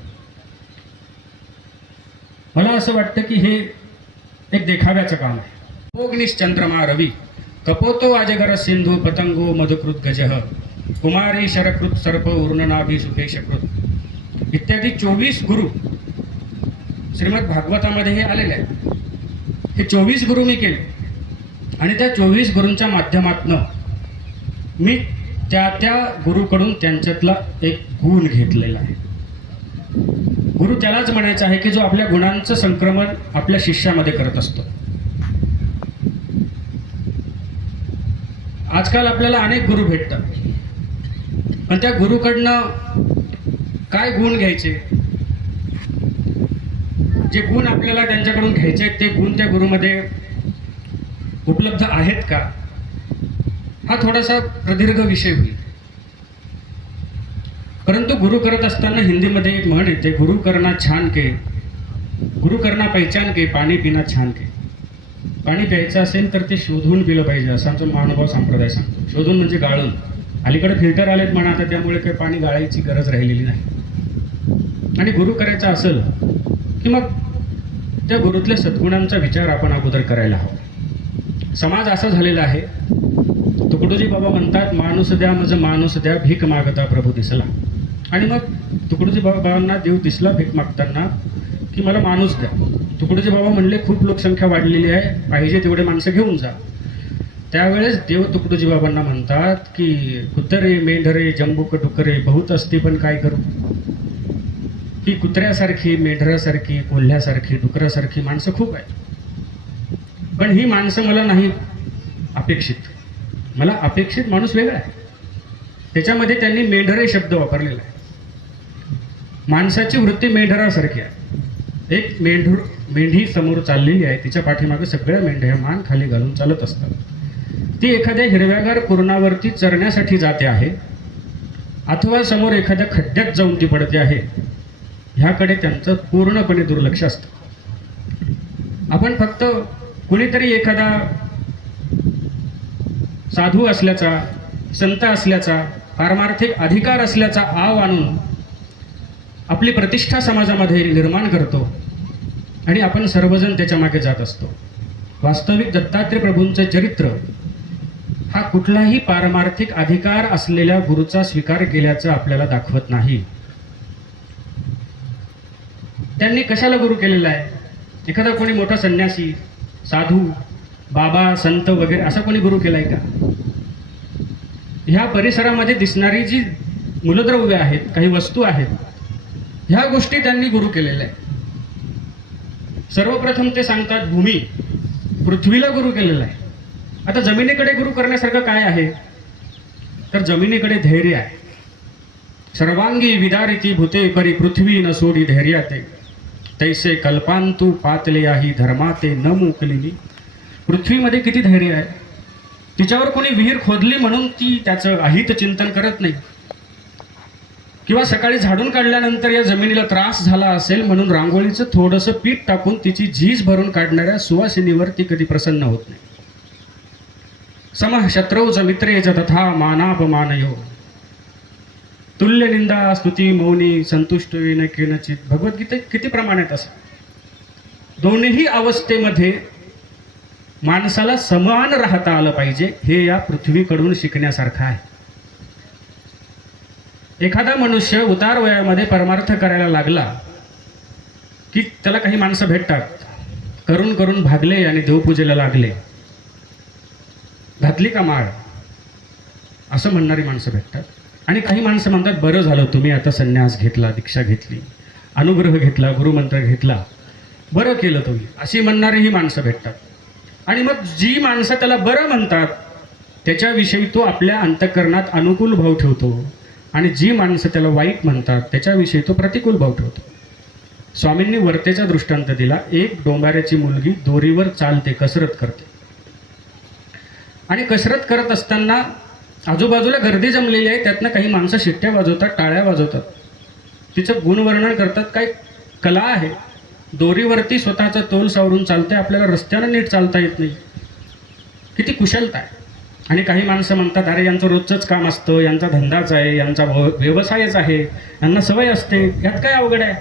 मला असं वाटतं की हे एक देखाव्याचं काम आहे. ओग्निश्चंद्रमा रवी कपोतो अजगर सिंधू पतंगो मधुकृत गजः कुमारी शरकृत सर्प उर्णनाभी सुखेशकृत इत्यादी 24 गुरु श्रीमद भागवतामध्ये हे आलेले आहेत. हे 24 गुरु मी केले आणि त्या 24 गुरूंच्या माध्यमातनं मी त्या गुरुकडून त्यांच्यातला एक गुण घेतलेला आहे. गुरु त्यालाच म्हणायचं आहे की जो आपल्या गुणांचं संक्रमण आपल्या शिष्यामध्ये करत असतो. आजकाल आपल्याला अनेक गुरु भेटतात, पण त्या गुरुकडनं काय गुण घ्यायचे, जे गुण आपल्याला त्यांच्याकडून घ्यायचे ते गुण त्या गुरुमध्ये उपलब्ध आहेत का, हा थोडासा प्रदीर्घ विषय होईल. परंतु गुरु करत असताना हिंदीमध्ये एक म्हण येते, गुरु करना छान के, गुरु करना पहचान के, पाणी पिना छान के. पाणी प्यायचं असेल तर ते शोधून पिलं पाहिजे असं आमचा महानुभाव संप्रदाय सांगतो. शोधून म्हणजे गाळून. अलीकडे फिल्टर आलेत म्हणा, आता त्यामुळे काही पाणी गाळायची गरज राहिलेली नाही. आणि गुरु करायचा असेल की मग त्या गुरुतल्या सद्गुणांचा विचार आपण अगोदर करायला हवा. समाज असा झालेला आहे, तुकडोजी बाबा म्हणतात, माणूस द्या मज माणूस द्या, भीक मागता प्रभू दिसला. आणि मग तुकडोजी बाबांना देव दिसला भीक मागताना की मला माणूस द्या. तुकडोजी बाबा म्हणले, खूप लोकसंख्या वाढलेली आहे, पाहिजे तेवढे माणसं घेऊन जा. त्यावेळेस देव तुकडोजी बाबांना म्हणतात की कुत्रे मेंढरे जंबूक डुकरे बहुत असते पण काय करू. ही कुत्र्यासारखी, मेंढरासारखी, कोल्ह्यासारखी, डुकरासारखी माणसं खूप आहेत, पण ही माणसं मला नाही अपेक्षित. मला अपेक्षित माणूस वेगळा आहे. त्याच्यामध्ये त्यांनी मेंढरे शब्द वापरलेला आहे. माणसाची वृत्ती मेंढरासारखी आहे. एक मेंढी समोर चाललेली आहे, तिच्या पाठीमागे सगळ्या मेंढ्या मान खाली घालून चालत असतात. ती एखाद्या हिरव्यागार कुरणावरती चरण्यासाठी जाते आहे अथवा समोर एखाद्या खड्ड्यात जाऊन ती पडते आहे, ह्याकडे त्यांचं पूर्णपणे दुर्लक्ष असतं. आपण फक्त कुणीतरी एखादा साधू असल्याचा, संत असल्याचा, पारमार्थिक अधिकार असल्याचा आव आणून आपली प्रतिष्ठा समाजामध्ये निर्माण करतो आणि आपण सर्वजण त्याच्या मागे जात असतो. वास्तविक दत्तात्रय प्रभूंचं चरित्र हा कुठलाही पारमार्थिक अधिकार असलेल्या गुरुचा स्वीकार केल्याचं आपल्याला दाखवत नाही. त्यांनी कशाला गुरु केलेला आहे? एखादा कोणी मोठा संन्यासी, साधू, बाबा, संत वगैरे असा कोणी गुरु केलाय का? ह्या परिसरामध्ये दिसणारी जी मूलद्रव्य आहेत, काही वस्तू आहेत, ह्या गोष्टी त्यांनी गुरु केलेल्या आहेत. सर्वप्रथम ते सांगतात भूमी, पृथ्वीला गुरु केलेला आहे. आता जमिनीकडे गुरु करण्यासारखं काय आहे? तर जमिनीकडे धैर्य आहे. सर्वांगी विदारिती भूते परी पृथ्वी न सोडी धैर्याते, तैसे कल्पांतू पातले आही धर्माते न मोकलेली. पृथ्वीमध्ये किती धैर्य आहे. तिच्यावर कोणी विहीर खोदली म्हणून ती त्याचं अहित चिंतन करत नाही, किंवा सकाळी झाडून काढल्यानंतर या जमिनीला त्रास झाला असेल म्हणून रांगोळीचं थोडंसं पीठ टाकून तिची झीज भरून काढणाऱ्या सुवासिनीवर ती कधी प्रसन्न होत नाही. समः शत्रौच मित्रेच तथा मानापमानयो, तुल्य निंदा स्तुती मौनी संतुष्ट न केनचित. भगवद्गीतेत किती प्रमाणात असं. दोन्ही अवस्थेमध्ये माणसाला समान राहता आलं पाहिजे, हे या पृथ्वीकडून शिकण्यासारखं आहे. एखादा मनुष्य उतार वयामध्ये परमार्थ करायला लागला की त्याला काही माणसं भेटतात, करून करून भागले आणि देवपूजेला लागले, घातली का माळ असं म्हणणारी माणसं भेटतात. आणि काही माणसं म्हणतात, बरं झालं तुम्ही आता संन्यास घेतला, दीक्षा घेतली, अनुग्रह घेतला, गुरुमंत्र घेतला, बरं केलं तुम्ही, अशी म्हणणारी ही माणसं भेटतात. आणि मग जी माणसं त्याला बरं म्हणतात त्याच्याविषयी तो आपल्या अंतःकरणात अनुकूल भाव ठेवतो, आणि जी माणसं त्याला वाईट म्हणतात त्याच्याविषयी तो प्रतिकूल भाव ठेवतो. स्वामींनी वर्तेचा दृष्टांत दिला. एक डोंबाऱ्याची मुलगी दोरीवर चालते, कसरत करते, आणि कसरत करत असताना आजूबाजूला गर्दी जमलेली आहे, त्यातनं काही माणसं शिट्ट्या वाजवतात, टाळ्या वाजवतात, तिचं गुणवर्णन करतात. काय कला आहे. दोरीवरती स्वतःचा तोल सावरून चालते, आपल्याला रस्त्यानं नीट चालता येत नाही. किती कुशलता आहे. आणि काही माणसं म्हणतात, अरे यांचं रोजचंच काम असतं, यांचा धंदाच आहे, यांचा व्यवसायच आहे, यांना सवय असते, यात काय अवघड आहे,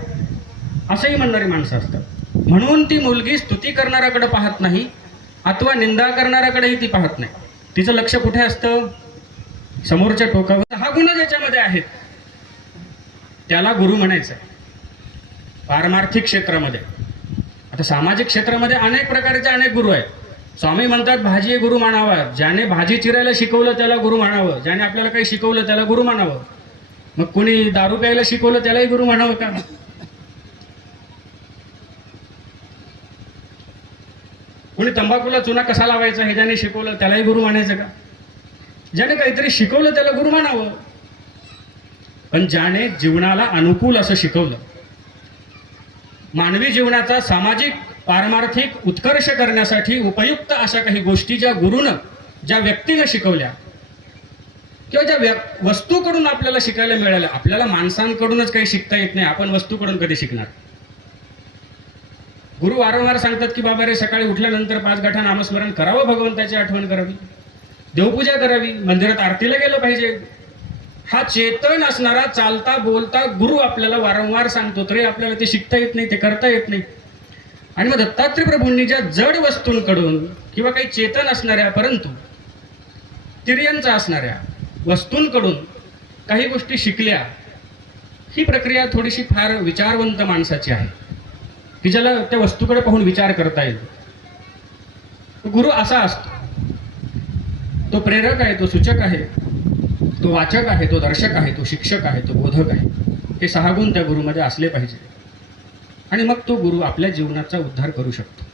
असंही म्हणणारी माणसं असतात. म्हणून ती मुलगी स्तुती करणाऱ्याकडे पाहत नाही अथवा निंदा करणाऱ्याकडेही ती पाहत नाही. तिचं लक्ष कुठे असतं? समोरच्या टोकावर. हा गुण ज्याच्यामध्ये आहेत त्याला गुरु म्हणायचं आहे. पारमार्थिक क्षेत्रामध्ये. आता सामाजिक क्षेत्रामध्ये अनेक प्रकारचे अनेक गुरु आहेत. स्वामी म्हणतात भाजी गुरु मानावा. ज्याने भाजी चिरायला शिकवलं त्याला गुरु मानावं, ज्याने आपल्याला काही शिकवलं त्याला गुरु मानावं. मग कोणी दारू प्यायला शिकवलं त्यालाही गुरु मानावं का? कोणी तंबाखूला चुना कसा लावायचा हे ज्याने शिकवलं त्यालाही गुरु मानायचं का? ज्याने काहीतरी शिकवलं त्याला गुरु मानावं. पण ज्याने जीवनाला अनुकूल असं शिकवलं, मानवी जीवनाचा सामाजिक पारमार्थिक उत्कर्ष करण्यासाठी उपयुक्त अशा काही गोष्टी ज्या गुरुनं, ज्या व्यक्तीनं शिकवल्या, किंवा ज्या वस्तूकडून आपल्याला शिकायला मिळालं. आपल्याला माणसांकडूनच काही शिकता येत नाही, आपण वस्तूकडून कधी शिकणार? गुरु वारंवार सांगतात की बाबा रे, सकाळी उठल्यानंतर 5 गाठा नामस्मरण करावं, भगवंताची आठवण करावी, देवपूजा करावी, मंदिरात आरतीला गेलं पाहिजे. हा चेतन असणारा चालता बोलता गुरु आपल्याला वारंवार सांगतो, तरी आपल्याला ते शिकता येत नाही, ते करता येत नाही. आणि मग दत्तात्रय प्रभूंनी ज्या जड वस्तूंकडून किंवा काही चेतन असणाऱ्या परंतु तिर्यंचा असणाऱ्या वस्तूंकडून काही गोष्टी शिकल्या, ही प्रक्रिया थोडीशी फार विचारवंत माणसाची आहे, की ज्याला त्या वस्तूकडे पाहून विचार करता येतो. गुरु असा असतो, तो प्रेरक आहे, तो सूचक आहे, तो वाचक आहे, तो दर्शक आहे, तो शिक्षक आहे, तो बोधक आहे. हे 6 गुण त्या गुरुमध्ये असले पाहिजे आणि मग तो गुरु आपल्या जीवनाचा उद्धार करू शकतो.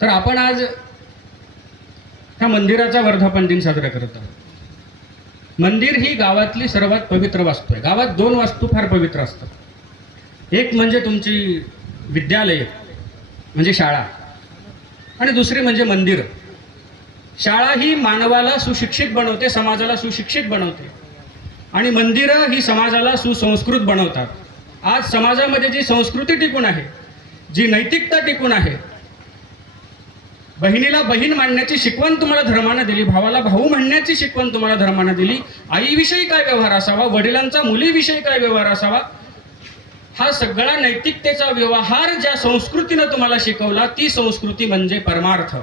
तर आपण आज ह्या मंदिराचा वर्धापन दिन साजरा करत आहोत. मंदिर ही गावातली सर्वात पवित्र वास्तू आहे. गावात 2 वास्तू फार पवित्र असतात. एक म्हणजे तुमची विद्यालय म्हणजे शाळा, आणि दुसरी म्हणजे मंदिर. शाळा ही मानवाला सुशिक्षित बनवते, समाजाला सुशिक्षित बनवते, आणि मंदिरं ही समाजाला सुसंस्कृत बनवतात. आज समाजामध्ये जी संस्कृती टिकून आहे, जी नैतिकता टिकून आहे, बहिणीला बहीण मानण्याची शिकवण तुम्हाला धर्मानं दिली, भावाला भाऊ म्हणण्याची शिकवण तुम्हाला धर्मानं दिली, आईविषयी काय व्यवहार असावा, वडिलांचा मुलीविषयी काय व्यवहार असावा, हा सगळा नैतिकतेचा व्यवहार ज्या संस्कृतीनं तुम्हाला शिकवला, ती संस्कृती म्हणजे परमार्थ,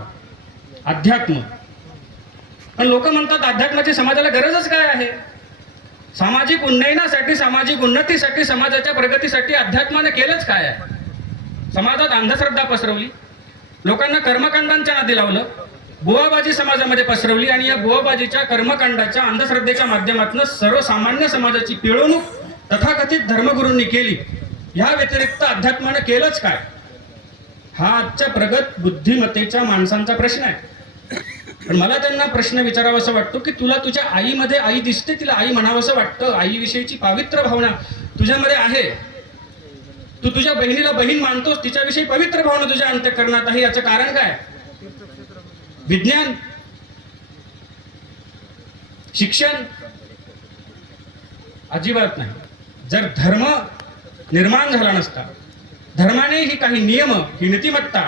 अध्यात्म. पण लोक म्हणतात अध्यात्माची समाजाला गरजच काय आहे? सामाजिक उन्नयनासाठी, सामाजिक उन्नतीसाठी, समाजाच्या प्रगतीसाठी अध्यात्माने केलंच काय आहे? समाजात अंधश्रद्धा पसरवली, लोकांना कर्मकांडांच्या नादी लावलं, बुवाबाजी समाजामध्ये पसरवली, आणि या बुवाबाजीच्या, कर्मकांडाच्या, अंधश्रद्धेच्या माध्यमातून सर्वसामान्य समाजाची पिळवणूक तथाकथित धर्मगुरूंनी केली. या व्यतिरिक्त अध्यात्मानं केलंच काय? हा आजच्या प्रगत बुद्धिमत्तेच्या माणसांचा प्रश्न आहे. पण मला त्यांना प्रश्न विचारावासा वाटतो की तुला तुझ्या आईमध्ये आई दिसते, तिला आई म्हणावंसं वाटतं, आईविषयीची पावित्र भावना तुझ्यामध्ये आहे, तू तुझ्या बहिणीला बहीण मानतोस, तिच्याविषयी पवित्र भावना तुझ्या अंतःकरणात आहे. याचं कारण काय? विज्ञान, शिक्षण? अजिबात नाही. जर धर्म निर्माण झाला नसता, धर्माने ही काही नियम, ही नीतिमत्ता,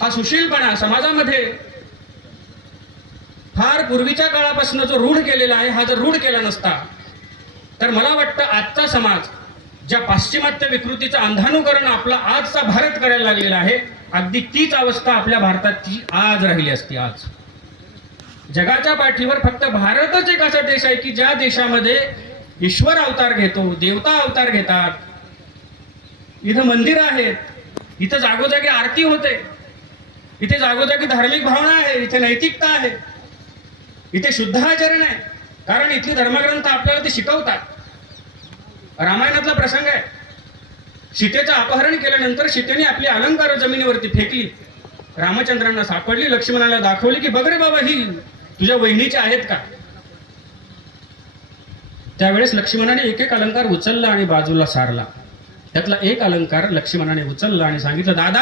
हा सुशीलपणा समाजामध्ये फार पूर्वीच्या काळापासून जो रूढ केलेला आहे, हा जर रूढ केला नसता, तर मला वाटतं आजचा समाज ज्या पाश्चिमात्य विकृतीचं अंधानुकरण आपला आजचा भारत करायला लागलेला आहे, अगदी तीच अवस्था आपल्या भारताची आज राहिली असती. आज जगाच्या पाठीवर फक्त भारतच एक असा देश आहे की ज्या देशामध्ये ईश्वर अवतार घेतो, देवता अवतार घेतात, इथं मंदिरं आहेत, इथं जागोजागी आरती होते, इथे जागोजागी धार्मिक भावना आहे, इथे नैतिकता आहे, इथे शुद्ध आचरण आहे, कारण इथली धर्मग्रंथ आपल्याला ते शिकवतात. रामायणातला प्रसंग आहे, सीतेचं अपहरण केल्यानंतर सीतेने आपली अलंकार जमिनीवरती फेकली, रामचंद्रांना सापडली, लक्ष्मणाला दाखवली की बघ रे बाबा, ही तुझ्या वहिनीच्या आहेत का? त्यावेळेस लक्ष्मणाने एक एक अलंकार उचलला आणि बाजूला सारला. त्यातला एक अलंकार लक्ष्मणाने उचलला आणि सांगितलं, दादा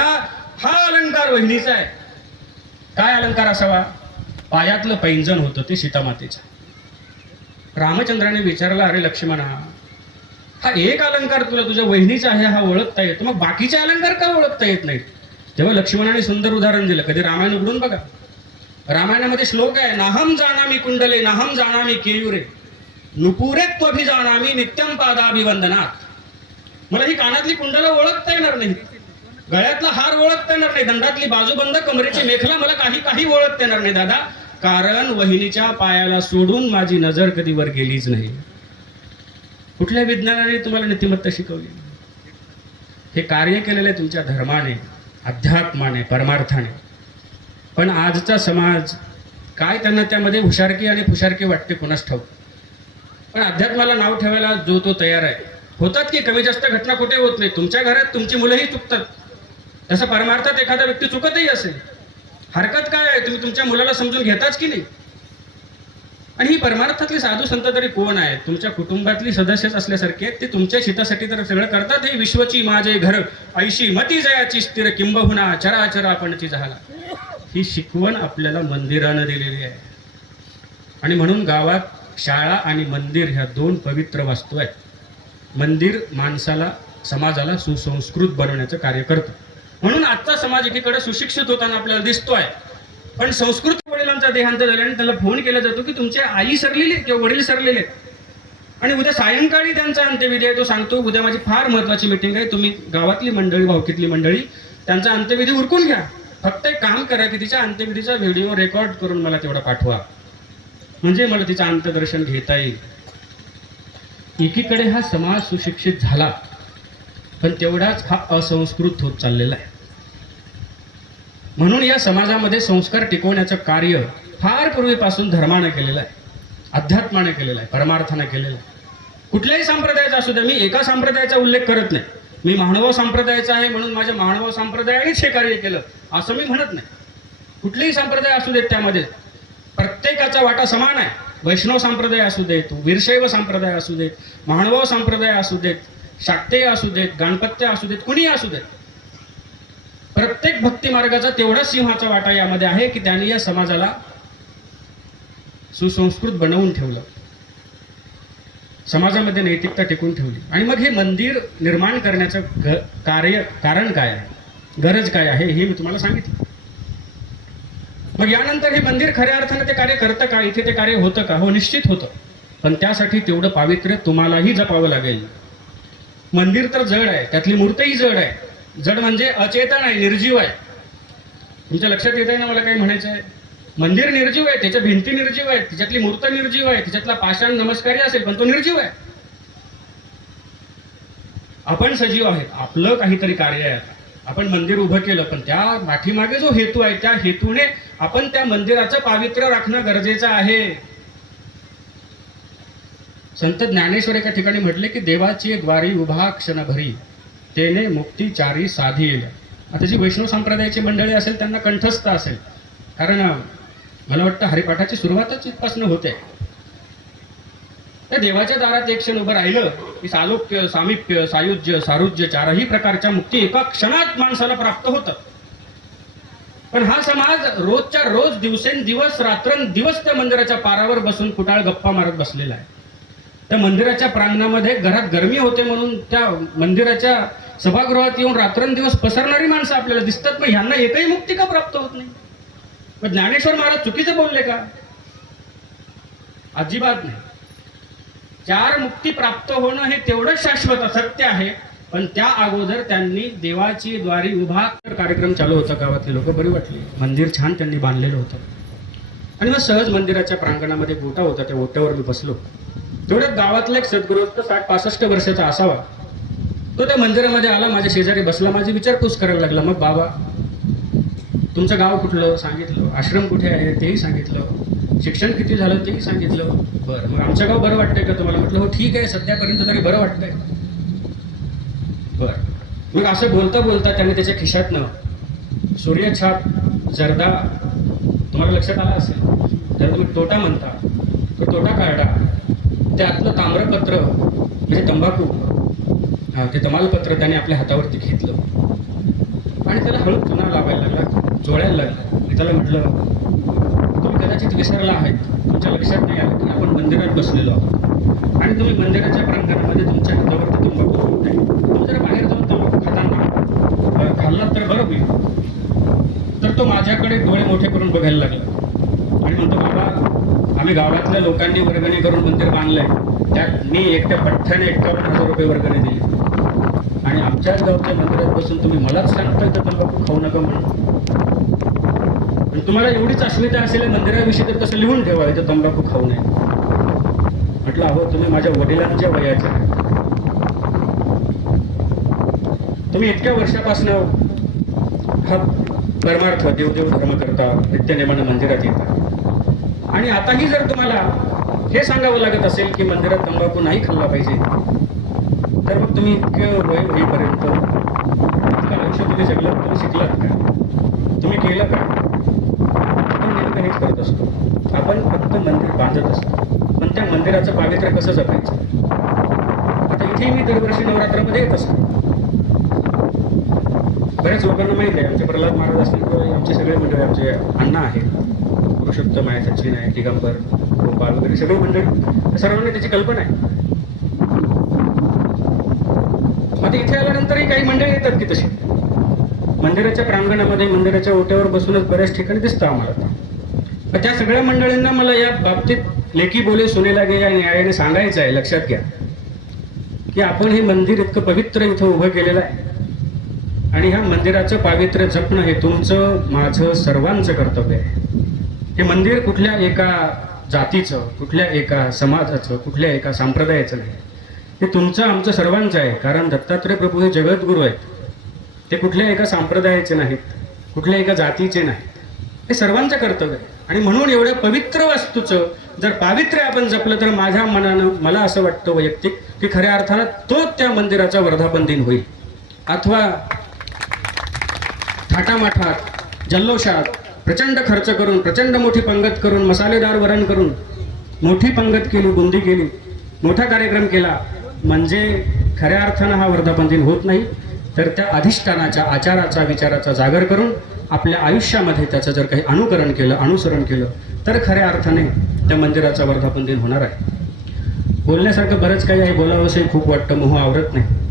हा अलंकार वहिनीचा आहे. काय अलंकार असावा? पायातलं पैंजण होतं ते सीतामातेचं. रामचंद्राने विचारला, अरे लक्ष्मणा, हा एक अलंकार तुला तुझ्या वहिनीचा आहे हा ओळखता येतो, मग बाकीचे अलंकार का ओळखता येत नाहीत? तेव्हा लक्ष्मणाने सुंदर उदाहरण दिलं. कधी रामायण उघडून बघा, रामायणामध्ये श्लोक आहे, नाहम जाणामी कुंडले नाहम जाणामी केयुरे नुपुरे त्वभिजानामी नित्यम पादाभिवंदनात. मला ही कानातली कुंडलं ओळखता येणार नाही, गळ्यातला हार ओळखता येणार नाही, दंडातली बाजूबंद, कमरेची मेखला मला काही ओळखता येणार नाही दादा, कारण वहिनीच्या पायाला सोडून माझी नजर कधी वर गेलीच नाही. कुठल्या विज्ञानाने तुम्हाला नीतिमत्ता शिकवली? हे कार्य केलेलं आहे तुमच्या धर्माने, अध्यात्माने, परमार्थाने. पण आजचा समाज काय, त्यांना त्यामध्ये हुशारकी आणि फुशारकी वाटते कुणास ठाऊक. पण अध्यात्माला नाव ठेवायला जो तो तयार आहे. होतात की कमी जास्त घटना कुठे होत नाही. तुमच्या घरात तुमची मुलंही चुकतात, तसं परमार्थात एखादा व्यक्ती चुकतही असेल, हरकत काय आहे? तुम्ही तुमच्या मुलाला समजून घेताच की नाही? आणि ही परमार्थातली साधू संत तरी कोण आहेत? तुमच्या कुटुंबातली सदस्यच असल्यासारखे आहेत. ते तुमच्या हितासाठी तर सगळं करतात. हे विश्वची माझे घर ऐशी मती जयाची स्थिर किंबहुना चराचर आपणची झाला. ही शिकवण आपल्याला मंदिरानं दिलेली आहे. आणि म्हणून गावात शाळा आणि मंदिर ह्या दोन पवित्र वास्तू आहेत. मंदिर माणसाला, समाजाला सुसंस्कृत बनवण्याचं कार्य करतं. म्हणून आजचा समाज एकीकडे सुशिक्षित होताना आपल्याला दिसतोय, पण संस्कृत वडिलांचा देहांत झाल्याने त्याला फोन केला जातो की तुमचे आई सरलेले किंवा वडील सरलेले, आणि उद्या सायंकाळी त्यांचा अंत्यविधी आहे. तो सांगतो उद्या माझी फार महत्त्वाची मीटिंग आहे, तुम्ही गावातली मंडळी, भावकीतली मंडळी त्यांचा अंत्यविधी उरकून घ्या. फक्त एक काम करा की तिच्या अंत्यविधीचा व्हिडिओ रेकॉर्ड करून मला तेवढा पाठवा, म्हणजे मला तिचं अंत्यदर्शन घेता येईल. एकीकडे हा समाज सुशिक्षित झाला, पण तेवढाच हा असंस्कृत होत चाललेला आहे. म्हणून या समाजामध्ये संस्कार टिकवण्याचं कार्य फार पूर्वीपासून धर्मानं केलेलं आहे, अध्यात्मानं केलेलं आहे, परमार्थानं केलेलं आहे. कुठल्याही संप्रदायाचा असू द्या, मी एका संप्रदायाचा उल्लेख करत नाही. मी महानुभाव संप्रदायाचा आहे म्हणून माझ्या महानुभाव संप्रदायानेच हे कार्य केलं असं मी म्हणत नाही. कुठलेही संप्रदाय असू देत, त्यामध्ये प्रत्येकाचा वाटा समान आहे. वैष्णव संप्रदाय असू देत, वीरशैव संप्रदाय असू देत, महानुभाव संप्रदाय असू देत, शाक्तेय असू देत, गणपत्य असू देत, कुणीही असू देत, प्रत्येक भक्ती मार्गाचा तेवढा सिंहाचा वाटा यामध्ये आहे की त्यांनी या समाजाला सुसंस्कृत बनवून ठेवलं, समाजामध्ये नैतिकता टिकून ठेवली. आणि मग हे मंदिर निर्माण करण्याचं कारण काय आहे, गरज काय आहे, हे मी तुम्हाला सांगितलं. मग यानंतर हे मंदिर खऱ्या अर्थानं ते कार्य करतं का, इथे ते कार्य होतं का? हो, निश्चित होतं, पण त्यासाठी तेवढं पावित्र्य तुम्हालाही जपावं लागेल. मंदिर तर जड आहे, त्यातली मूर्तही जड आहे. जड म्हणजे अचेतन आहे, निर्जीव आहे. तुमच्या लक्षात येत आहे ना मला काही म्हणायचं आहे? मंदिर निर्जीव आहे, त्याच्या भिंती निर्जीव आहेत, त्याच्यातली मूर्त निर्जीव आहे, त्याच्यातला पाषाण नमस्कारी असेल पण तो निर्जीव आहे. आपण सजीव आहेत, आपलं काहीतरी कार्य आहे. आपण मंदिर उभं केलं, पण त्या पाठीमागे जो हेतू आहे त्या हेतूने आपण त्या मंदिराचं पावित्र्य राखणं गरजेचं आहे. संत ज्ञानेश्वर एका ठिकाणी म्हटले की देवाची द्वारी उभा क्षण भरी, तेने मुक्ती चारी साधी येल्या. आता जी वैष्णव संप्रदायाची मंडळी असेल त्यांना कंठस्थ असेल, कारण मला वाटतं हरिपाठाची सुरुवातच इथपासून होते. त्या देवाच्या दारात एक क्षण उभं राहिलं की सालोक्य, सामिप्य, सायुज्य, सारुज्य चारही प्रकारच्या मुक्ती एका क्षणात माणसाला प्राप्त होतं. पण हा समाज रोजच्या रोज, दिवसेंदिवस, रात्रंदिवस त्या मंदिराच्या पारावर बसून कुटाळ गप्पा मारत बसलेला आहे. त्या मंदिराच्या प्रांगणामध्ये घरात गरमी होते म्हणून त्या मंदिराच्या सभागृहात येऊन रात्रंदिवस पसरणारी माणसं आपल्याला दिसतात, पण ह्यांना एकही मुक्ती का प्राप्त होत नाही? मग ज्ञानेश्वर महाराज चुकीचं बोलले का? अजिबात नाही. 4 मुक्ती प्राप्त होणं हे तेवढंच शाश्वत सत्य आहे, पण त्या अगोदर त्यांनी देवाची द्वारी उभा कार्यक्रम चालू होता. गावातली लोक बरी वाटली, मंदिर छान त्यांनी बांधलेलं होतं. आणि मग सहज मंदिराच्या प्रांगणामध्ये गोटा होता, त्या ओट्यावर मी बसलो. तेवढ्यात गावातला एक सद्गृहस्थ 60-65 वर्षाचा असावा, तो त्या मंदिरामध्ये आला, माझ्या शेजारी बसला, माझी विचारपूस करायला लागला. मग बाबा तुमचं गाव कुठलं सांगितलं, आश्रम कुठे आहे तेही सांगितलं, शिक्षण किती झालं तेही सांगितलं. बरं, मग आमचं गाव बरं वाटतंय का तुम्हाला? म्हटलं हो ठीक आहे, सध्यापर्यंत तरी बरं वाटतंय. बरं, मग असं बोलता बोलता त्याने त्याच्या खिशातनं सूर्यछाप जर्दा, तुम्हाला लक्षात आला असेल, जर तुम्ही टोटा म्हणता तो टोटा काढा, त्यातलं ताम्रपत्र म्हणजे तंबाखू, ते तमालपत्र त्याने आपल्या हातावरती घेतलं आणि त्याला हळू चुना लावायला लागला, चोळायला लागला. मी त्याला म्हटलं तुम्ही कदाचित विसरला आहेत, तुमच्या लक्षात नाही आलं की आपण मंदिरात बसलेलो आहोत आणि तुम्ही मंदिराच्या प्रांगणामध्ये तुमच्या हातावरती तंबाखू ठेवत आहे. तुम्ही जरा बाहेर जाऊन तंबाखू खाताना खाल्लात तर बरं होईल. तर तो माझ्याकडे डोळे मोठे करून बघायला लागला आणि म्हणतो बाबा आम्ही गावातल्या लोकांनी वर्गणी करून मंदिर बांधलंय, त्यात मी एकट्या पठ्ठ्याने 51,000 रुपये वर्गणी दिली आणि आमच्याच गावच्या मंदिरात बसून तुम्ही मलाच सांगताय तर तंबाखू खाऊ नका म्हणून. पण तुम्हाला एवढीच अस्मिता असेल मंदिराविषयी तर तसं लिहून ठेवा, इथं तंबाखू खाऊ नये. म्हटलं अहो तुम्ही माझ्या वडिलांच्या वयाचे, तुम्ही इतक्या वर्षापासून हा परमार्थ देवदेव धर्म करता, नित्यनेमानं मंदिरात येता आणि आताही जर तुम्हाला हे सांगावं लागत असेल की मंदिरात तंबाखू नाही खाल्ला पाहिजे, तर मग तुम्ही इतकं वय होईपर्यंत इतकं आयुष्य तुम्ही जगलात, तुम्ही शिकलात का? तुम्ही केलं का? आपण नेमकं हेच करत असतो. आपण फक्त मंदिर बांधत असतो, पण त्या मंदिराचं पावित्र्य कसं जपायचं? आता इथे मी दरवर्षी नवरात्रामध्ये येत असतो. बऱ्याच लोकांना माहीत आहे, आमचे प्रल्हाद महाराज असतील किंवा आमचे सगळे मंडळी, आमचे अण्णा आहेत, पुरुषोत्तम आहे, सचिन आहे, दिगंबर, गोपाल वगैरे सगळी मंडळी, सर्वांना त्याची कल्पना आहे. मग इथे आल्यानंतरही काही मंडळी येतात की तशी मंदिराच्या प्रांगणामध्ये, मंदिराच्या ओट्यावर बसूनच बऱ्याच ठिकाणी दिसतं आम्हाला. पण त्या सगळ्या मंडळींना मला या बाबतीत लेकी बोले सुनेला गे या न्यायाने सांगायचं आहे. लक्षात घ्या की आपण हे मंदिर इतकं पवित्र इथं उभं केलेलं आहे आणि ह्या मंदिराचं पावित्र्य जपणं हे तुमचं, माझं, सर्वांचं कर्तव्य आहे. हे मंदिर कुठल्या एका जातीचं, कुठल्या एका समाजाचं, कुठल्या एका संप्रदायाचं नाही, हे तुमचं, आमचं, सर्वांचं आहे. कारण दत्तात्रय प्रभू हे जगद्गुरू आहेत. ते कुठल्या एका संप्रदायाचे नाहीत, कुठल्या एका जातीचे नाहीत, हे सर्वांचं कर्तव्य आहे. आणि म्हणून एवढ्या पवित्र वस्तूचं जर पावित्र्य आपण जपलं तर माझ्या मनानं, मला असं वाटतं वैयक्तिक, की खऱ्या अर्थानं तो त्या मंदिराचा वर्धापन दिन होईल. अथवा थाटामाठात, जल्लोषात प्रचंड खर्च करून, प्रचंड मोठी पंगत करून, मसालेदार वरण करून, मोठी पंगत केली, बुंदी केली, मोठा कार्यक्रम केला, म्हणजे खऱ्या अर्थानं हा वर्धापन दिन होत नाही. तर त्या अधिष्ठानाच्या, आचाराचा, विचाराचा जागर करून आपल्या आयुष्यामध्ये त्याचं जर काही अनुकरण केलं, अनुसरण केलं, तर खऱ्या अर्थाने त्या मंदिराचा वर्धापन दिन होणार आहे. बोलण्यासारखं बरंच काही आहे, बोलावंसंही खूप वाटतं, मोह आवरत नाही.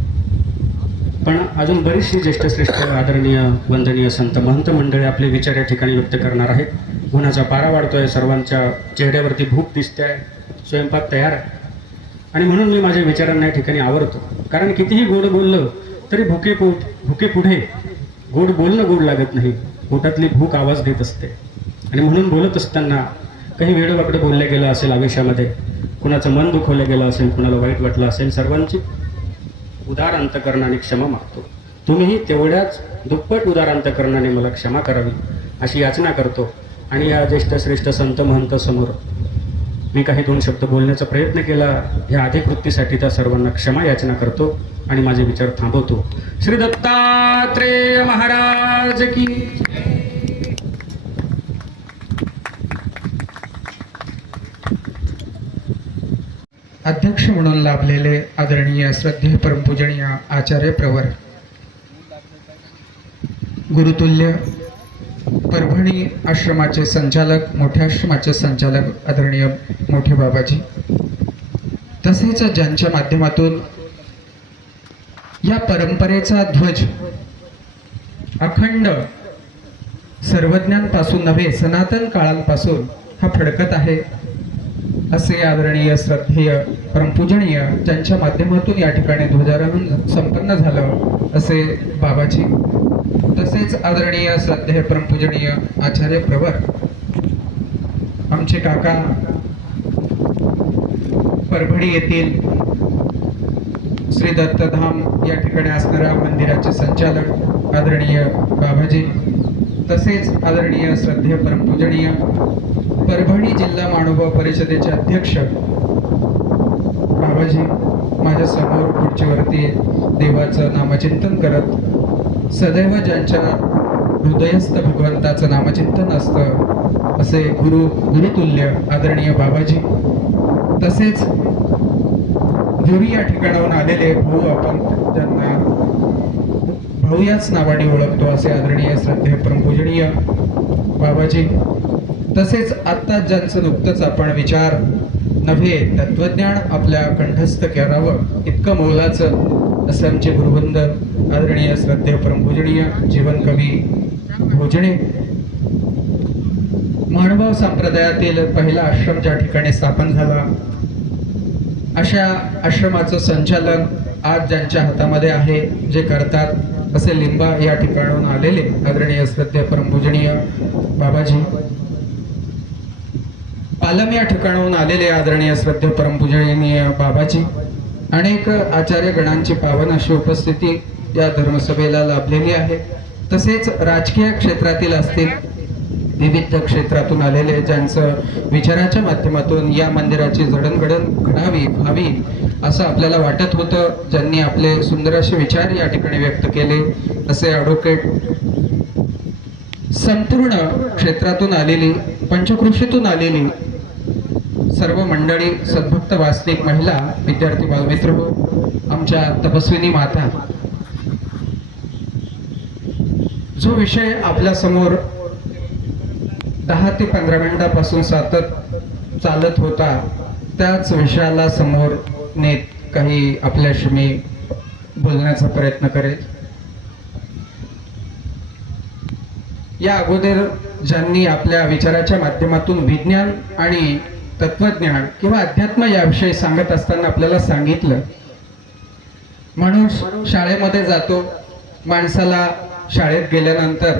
पण अजून बरीचशी ज्येष्ठश्रेष्ठ, आदरणीय, वंदनीय संत महंत मंडळी आपले विचार या ठिकाणी व्यक्त करणार आहेत. उन्हाचा पारा वाढतोय, सर्वांच्या चेहऱ्यावरती भूक दिसते आहे, स्वयंपाक तयार आहे. आणि म्हणून मी माझ्या विचारांना या ठिकाणी आवरतो. कारण कितीही गोड बोललं तरी भुके पुढे गोड बोलणं गोड लागत नाही, पोटातली भूक आवाज देत असते. आणि म्हणून बोलत असताना काही वेडवाकडं बोललं गेलं असेल आवेशामध्ये, कुणाचं मन दुखवलं गेलं असेल, कुणाला वाईट वाटलं असेल, सर्वांची उदार अंतकरणाने क्षमा मागतो. तुम्हीही तेवढ्याच दुप्पट उदार अंतकरणाने मला क्षमा करावी अशी याचना करतो. आणि या ज्येष्ठ श्रेष्ठ संत महंत समोर मी काही 2 शब्द बोलण्याचा प्रयत्न केला, ह्या अधिकृतीसाठी त्या सर्वांना क्षमा याचना करतो आणि माझे विचार थांबवतो. श्री दत्तात्रेय महाराज की. अध्यक्ष म्हणून लाभलेले आदरणीय श्रद्धेय परमपूजनीय आचार्य प्रवर, गुरुतुल्य परभणी आश्रमाचे संचालक, मोठ्या आश्रमाचे संचालक आदरणीय मोठे बाबाजी, तसेच ज्यांच्या माध्यमातून या परंपरेचा ध्वज अखंड सर्वज्ञांपासून नव्हे, सनातन काळांपासून हा फडकत आहे, असे आदरणीय श्रद्धेय परमपूजनीय ज्यांच्या माध्यमातून या ठिकाणी ध्वजारोहण संपन्न झालं असे बाबाजी, तसेच आदरणीय श्रद्धेय परमपूजनीय आचार्य प्रवर, आमचे काका, परभणी येथील श्री दत्तधाम या ठिकाणी असणाऱ्या मंदिराचे संचालक आदरणीय बाबाजी, तसेच आदरणीय श्रद्धेय परमपूजनीय परभणी जिल्हा मानव परिषदेचे अध्यक्ष बाबाजी, माझ्या समोर खुर्चीवरती देवाचं नामचिंतन करत सदैव ज्यांच्या हृदयस्थ भगवंताचं नामचिंतन असतं असे गुरुतुल्य आदरणीय बाबाजी, तसेच जुरी या ठिकाणाहून आलेले भाऊ, आपण ज्यांना भाऊ याच नावाने ओळखतो असे आदरणीय श्रद्धेय परमपूजनीय बाबाजी, तसेच आत्ता ज्यांचं नुकतंच आपण विचार नव्हे तत्वज्ञान आपल्या कंठस्थ करावं इतकं मोलाचं असं आमचे गुरुवंद आदरणीय श्रद्धेय परमपूजनीय जीवनकवी भोजने, माणभाव संप्रदायातील पहिला आश्रम ज्या ठिकाणी स्थापन झाला अशा आश्रमाचं संचालन आज ज्यांच्या हातामध्ये आहे, जे करतात असे लिंबा या ठिकाणाहून आलेले आदरणीय श्रद्धेय परमपूजनीय बाबाजी, पालम या ठिकाणाहून आलेले आदरणीय श्रद्धेय परमपूजनीय बाबाजी, अनेक आचार्य गणांची पावन अशी उपस्थिती या धर्मसभेला लाभलेली आहे. तसेच राजकीय क्षेत्रातील असतील, विविध क्षेत्रातून आलेले ज्यांचं विचाराच्या माध्यमातून या मंदिराची जडणघडण घडावी व्हावी असं आपल्याला वाटत होतं, ज्यांनी आपले सुंदर असे विचार या ठिकाणी व्यक्त केले असे ॲडव्होकेट, संपूर्ण क्षेत्रातून आलेली, पंचकृषीतून आलेली सर्व मंडळी, सद्भक्त वास्तविक महिला, विद्यार्थी बालमित्र, आमच्या तपस्विनी माता, जो विषय आपल्या समोर 10 ते 15 मिनिटापासून चालत होता, त्याच विषयाला समोर नेत काही आपल्याशी मी बोलण्याचा प्रयत्न करेल. या अगोदर ज्यांनी आपल्या विचाराच्या माध्यमातून विज्ञान आणि तत्वज्ञान किंवा अध्यात्म याविषयी सांगत असताना आपल्याला सांगितलं, माणूस शाळेमध्ये जातो, माणसाला शाळेत गेल्यानंतर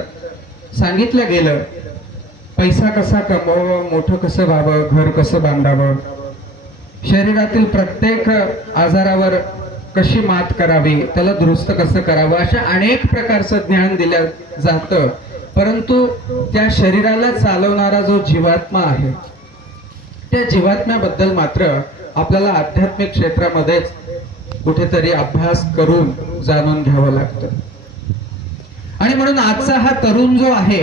सांगितलं गेलं पैसा कसा कमवावा, मोठं कसं व्हावं, घर कसं बांधावं, शरीरातील प्रत्येक आजारावर कशी मात करावी, त्याला दुरुस्त कसं करावं, अशा अनेक प्रकारचं ज्ञान दिलं जातं. परंतु त्या शरीराला चालवणारा जो जीवात्मा आहे, त्या जीवात्म्याबद्दल मात्र आपल्याला आध्यात्मिक क्षेत्रामध्येच कुठेतरी अभ्यास करून जाणून घ्यावं लागतं. आणि म्हणून आजचा हा तरुण जो आहे,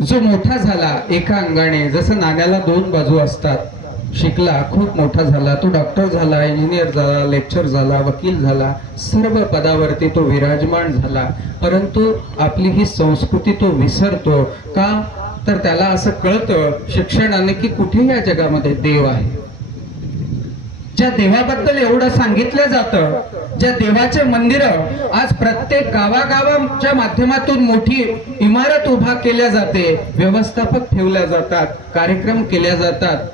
जो मोठा झाला एका अंगाने, जसं नाण्याला दोन बाजू असतात, शिकला, खूप मोठा झाला, तो डॉक्टर झाला, इंजिनियर झाला, लेक्चर झाला, वकील झाला, सर्व पदावरती तो विराजमान झाला, परंतु आपली ही संस्कृती तो विसरतो. का तर त्याला असं कळतं शिक्षणाने की कुठे या जगामध्ये देव आहे. ज्या देवाबद्दल एवढं सांगितलं जातं, ज्या देवाचे मंदिर आज प्रत्येक गावागावाच्या माध्यमातून मोठी इमारत उभा केल्या जाते, व्यवस्थापक ठेवल्या जातात, कार्यक्रम केल्या जातात,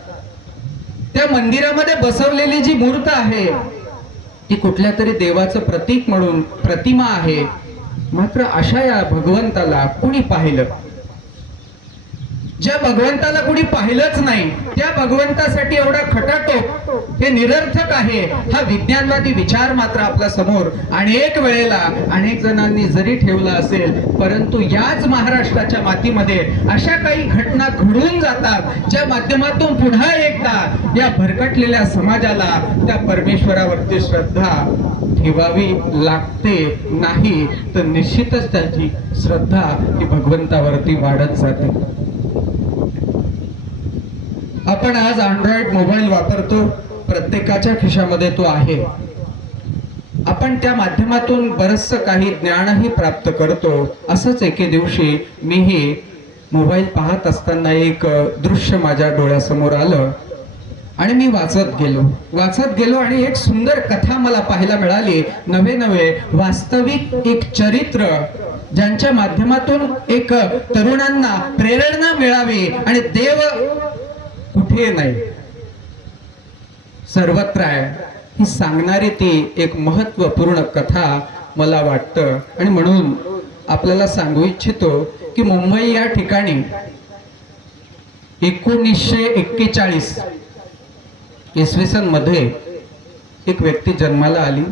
त्या मंदिरामध्ये बसवलेली जी मूर्त आहे ती कुठल्या तरी देवाचं प्रतीक म्हणून प्रतिमा आहे. मात्र अशा या भगवंताला कुणी पाहिलं? ज्या भगवंताला कुणी पाहिलंच नाही, त्या भगवंतासाठी एवढा खटाटोप हे निरर्थक आहे. हा विज्ञानवादी विचार मात्र आपल्या समोर अनेक वेळेला अनेक जणांनी जरी ठेवला असेल, परंतु याच महाराष्ट्राच्या मातीमध्ये अशा काही घटना घडून जातात ज्या माध्यमातून पुन्हा एकदा या भरकटलेल्या समाजाला त्या परमेश्वरावरती श्रद्धा ठेवावी लागते. नाही तर निश्चितच त्याची श्रद्धा ही भगवंतावरती वाढत जाते. आपण आज अँड्रॉइड मोबाईल वापरतो, प्रत्येकाच्या खिशामध्ये तो आहे. आपण त्या माध्यमातून बरचसं काही ज्ञानही प्राप्त करतो. असंच एके दिवशी मीही मोबाईल पाहत असताना एक दृश्य माझ्या डोळ्यासमोर आलं आणि मी वाचत गेलो आणि एक सुंदर कथा मला पाहायला मिळाली. नवे वास्तविक एक चरित्र ज्यांच्या माध्यमातून एक तरुणांना प्रेरणा मिळावी आणि देव कुठे नाही सर्वत्र आहे ही सांगणारी ती एक महत्वपूर्ण कथा मला वाटतं. आणि म्हणून आपल्याला सांगू इच्छितो की मुंबई या ठिकाणी 1941 इसवी सन मध्ये एक व्यक्ती जन्माला आली,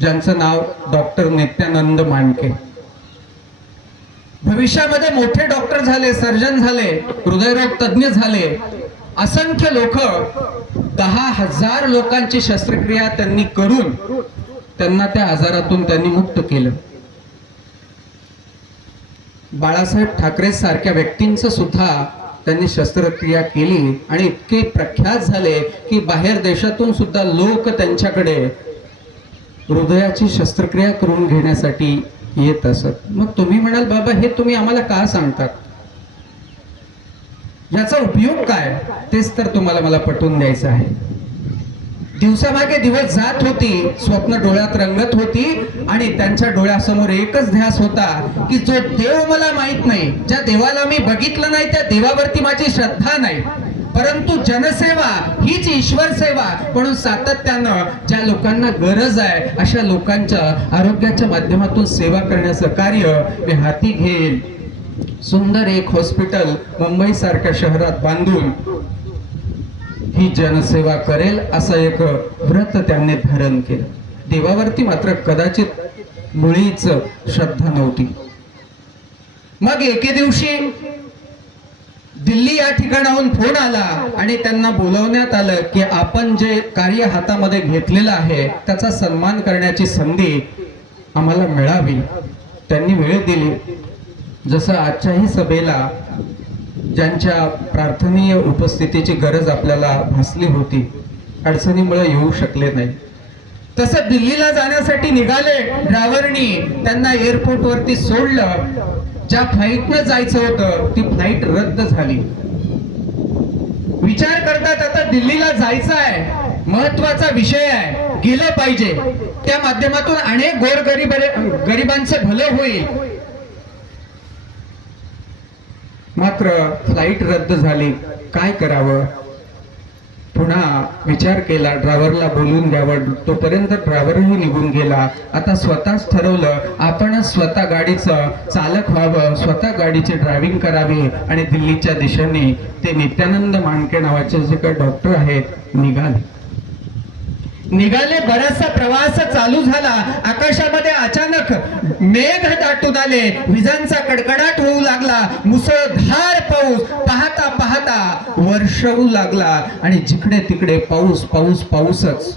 ज्यांचं नाव डॉक्टर नित्यानंद मांडके. भविष्यामध्ये मोठे डॉक्टर झाले, सर्जन झाले, हृदयरोग तज्ञ झाले. असंख्य लोक, 10,000 लोकांची शस्त्रक्रिया त्यांनी करून त्यांना त्या आजारातून त्यांनी मुक्त केलं. बाळासाहेब ठाकरे सारख्या व्यक्तींचं सुद्धा त्यांनी शस्त्रक्रिया केली आणि इतके प्रख्यात झाले की बाहेर देशातून सुद्धा लोक त्यांच्याकडे हृदयाची शस्त्रक्रिया करून घेण्यासाठी येत असत. मग तुम्ही म्हणाल, बाबा हे तुम्ही आम्हाला का सांगतात, याचा उपयोग काय? तेच तर तुम्हाला मला पटवून द्यायचं आहे. दिवसामागे दिवस जात होती, स्वप्न डोळ्यात रंगत होती आणि त्यांच्या डोळ्यासमोर एकच ध्यास होता की जो देव मला माहित नाही, ज्या देवाला मी बघितलं नाही, त्या देवावरती माझी श्रद्धा नाही, परंतु जनसेवा हीच ईश्वर सेवा म्हणून सातत्यानं ज्या लोकांना गरज आहे अशा लोकांच्या आरोग्याच्या माध्यमातून सेवा करण्याचं कार्य मी हाती घेईल. सुंदर एक हॉस्पिटल मुंबई सारख्या शहरात बांधून ही जनसेवा करेल असं एक व्रत त्यांनी धारण केलं. देवावरती मात्र कदाचित मुळीच श्रद्धा नव्हती. मग एके दिवशी दिल्ली या ठिकाणाहून फोन आला आणि त्यांना बोलवण्यात आलं की आपण जे कार्य हातामध्ये घेतलेलं आहे त्याचा सन्मान करण्याची संधी आम्हाला मिळावी. त्यांनी वेळ दिली. जसं आजच्याही सभेला ज्यांच्या प्रार्थनीय उपस्थितीची गरज आपल्याला भासली होती, अडचणीमुळे येऊ शकले नाही, तसं दिल्लीला जाण्यासाठी निघाले ड्रायव्हरनी त्यांना एअरपोर्ट वरती सोडलं. ज्या फ्लाईटनं जायचं होतं ती फ्लाईट रद्द झाली. विचार करतात आता दिल्लीला जायचं आहे, महत्वाचा विषय आहे, गेलं पाहिजे, त्या माध्यमातून अनेक गरिबांचे भलं होईल. मात्र फ्लाईट रद्द झाली. काय करावं? पुन्हा विचार केला, ड्रायव्हरला बोलून द्यावं. तोपर्यंत ड्रायव्हरही निघून गेला. आता स्वतःच ठरवलं आपणच स्वतः गाडीचं चालक व्हावं, स्वतः गाडीची ड्रायव्हिंग करावी आणि दिल्लीच्या दिशेने ते नित्यानंद मांडके नावाचे जे काही डॉक्टर आहेत निघाले. बराचसा प्रवास चालू झाला. आकाशामध्ये अचानक मेघ दाटून आले. विजांचा कडकडाट होऊ लागला. मुसळधार पाऊस पाहता पाहता वर्षवू लागला आणि जिकडे तिकडे पाऊस पाऊस पाऊसच.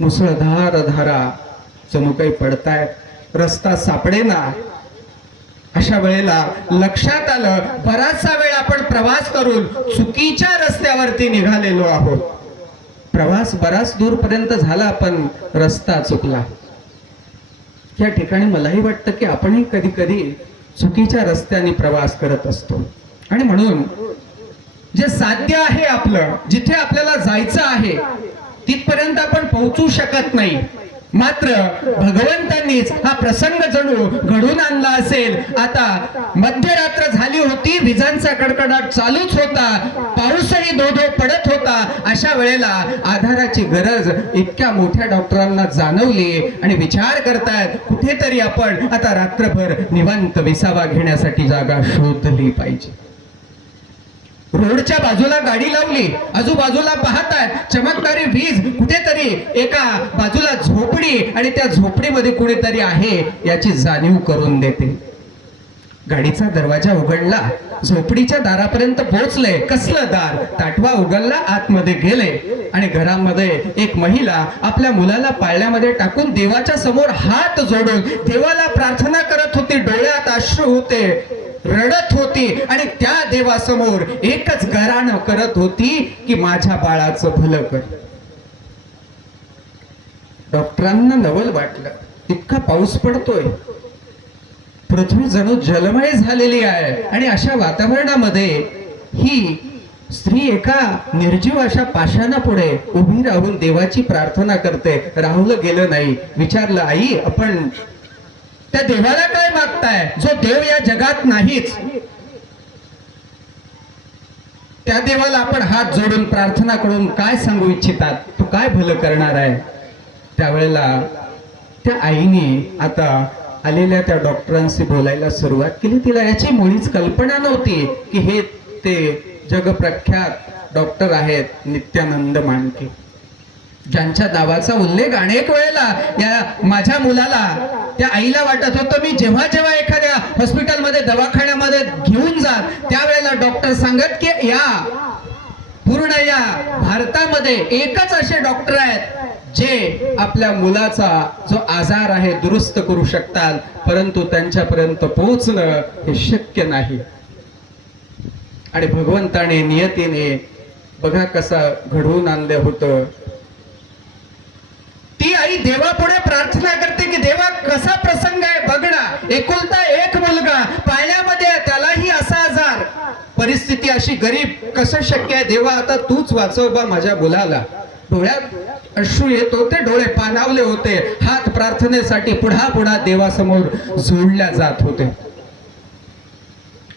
मुसळधार धारा जणू काही पडतायत. रस्ता सापडेना. अशा वेळेला लक्षात आलं बराचसा वेळ आपण प्रवास करून चुकीच्या रस्त्यावरती निघालेलो आहोत. प्रवास बराच दूरपर्यंत झाला पण रस्ता चुकला. या ठिकाणी मलाही वाटतं की आपणही कधी कधी चुकीच्या रस्त्याने प्रवास करत असतो आणि म्हणून जे साध्य आहे आपलं, जिथे आपल्याला जायचं आहे तिथपर्यंत आपण पोहोचू शकत नाही. मात्र भगवंतांनीच हा प्रसंग जणू घडून आणला असेल. आता मध्यरात्र झाली होती. विजांचा कडकडाट चालूच होता. पाऊसही धो-धो पडत होता. अशा वेळेला आधाराची गरज इतक्या मोठ्या डॉक्टरांना जाणवली आणि विचार करतायत कुठेतरी आपण आता रात्रभर निवांत विसावा घेण्यासाठी जागा शोधली पाहिजे. रोडच्या बाजूला गाडी लावली. आजूबाजूला पाहतायत चमकणारी वीज. कुठेतरी एका बाजूला झोपडी आणि त्या झोपडीमध्ये कुणीतरी आहे याची जाणीव करून देते. गाडीचा दरवाजा उघडला. झोपडीच्या दारापर्यंत पोहोचले. कसलं दार? ताटवा उघडला. आतमध्ये गेले आणि घरामध्ये एक महिला आपल्या मुलाला पाळण्यामध्ये टाकून देवाच्या समोर हात जोडून देवाला प्रार्थना करत होती. डोळ्यात अश्रू होते, रडत होती आणि त्या देवासमोर एकच गाराणं करत होती की माझ्या बाळाचं भलं कर. डॉक्टरांना नवल वाटलं. इतका पाऊस पडतोय, पृथ्वी जणू जलमय झालेली आहे आणि अशा वातावरणामध्ये ही स्त्री एका निर्जीव अशा पाषाणापुढे उभी राहून देवाची प्रार्थना करते. राहुलं गेलं नाही. विचारलं, आई आपण त्या देवाला काय मागताय जो देव या जगात नाहीच? त्या देवाला आपण हात जोडून प्रार्थना करून काय सांगू इच्छितात? तो काय भलं करणार आहे? त्यावेळेला त्या आईने आता आलेल्या त्या डॉक्टरांशी बोलायला सुरुवात केली. तिला याची मुळीच कल्पना नव्हती की हे ते जगप्रख्यात डॉक्टर आहेत नित्यानंद मांडके, ज्यांच्या नावाचा उल्लेख अनेक वेळेला या माझ्या मुलाला, त्या आईला वाटत होतं मी जेव्हा जेव्हा एखाद्या हॉस्पिटलमध्ये दवाखान्यामध्ये घेऊन जात त्यावेळेला डॉक्टर सांगत की या पूर्ण या भारतामध्ये एकच असे डॉक्टर आहेत जे आपल्या मुलाचा जो आजार आहे दुरुस्त करू शकतात, परंतु त्यांच्यापर्यंत पोहोचणं हे शक्य नाही. आणि भगवंताने नियतीने बघा कसं घडवून आणलं होतं. ती आई देवापुढे प्रार्थना करते की देवा कसा प्रसंग आहे बघ ना, एकुलता एक मुलगा पाळण्यामध्ये, त्यालाही असा आजार, परिस्थिती अशी गरीब, कसं शक्य आहे देवा, आता तूच वाचव बा माझ्या मुलाला. डोळ्यात अश्रू येत होते, डोळे पाणावले होते, हात प्रार्थनेसाठी पुढा पुढा देवासमोर जोडल्या जात होते.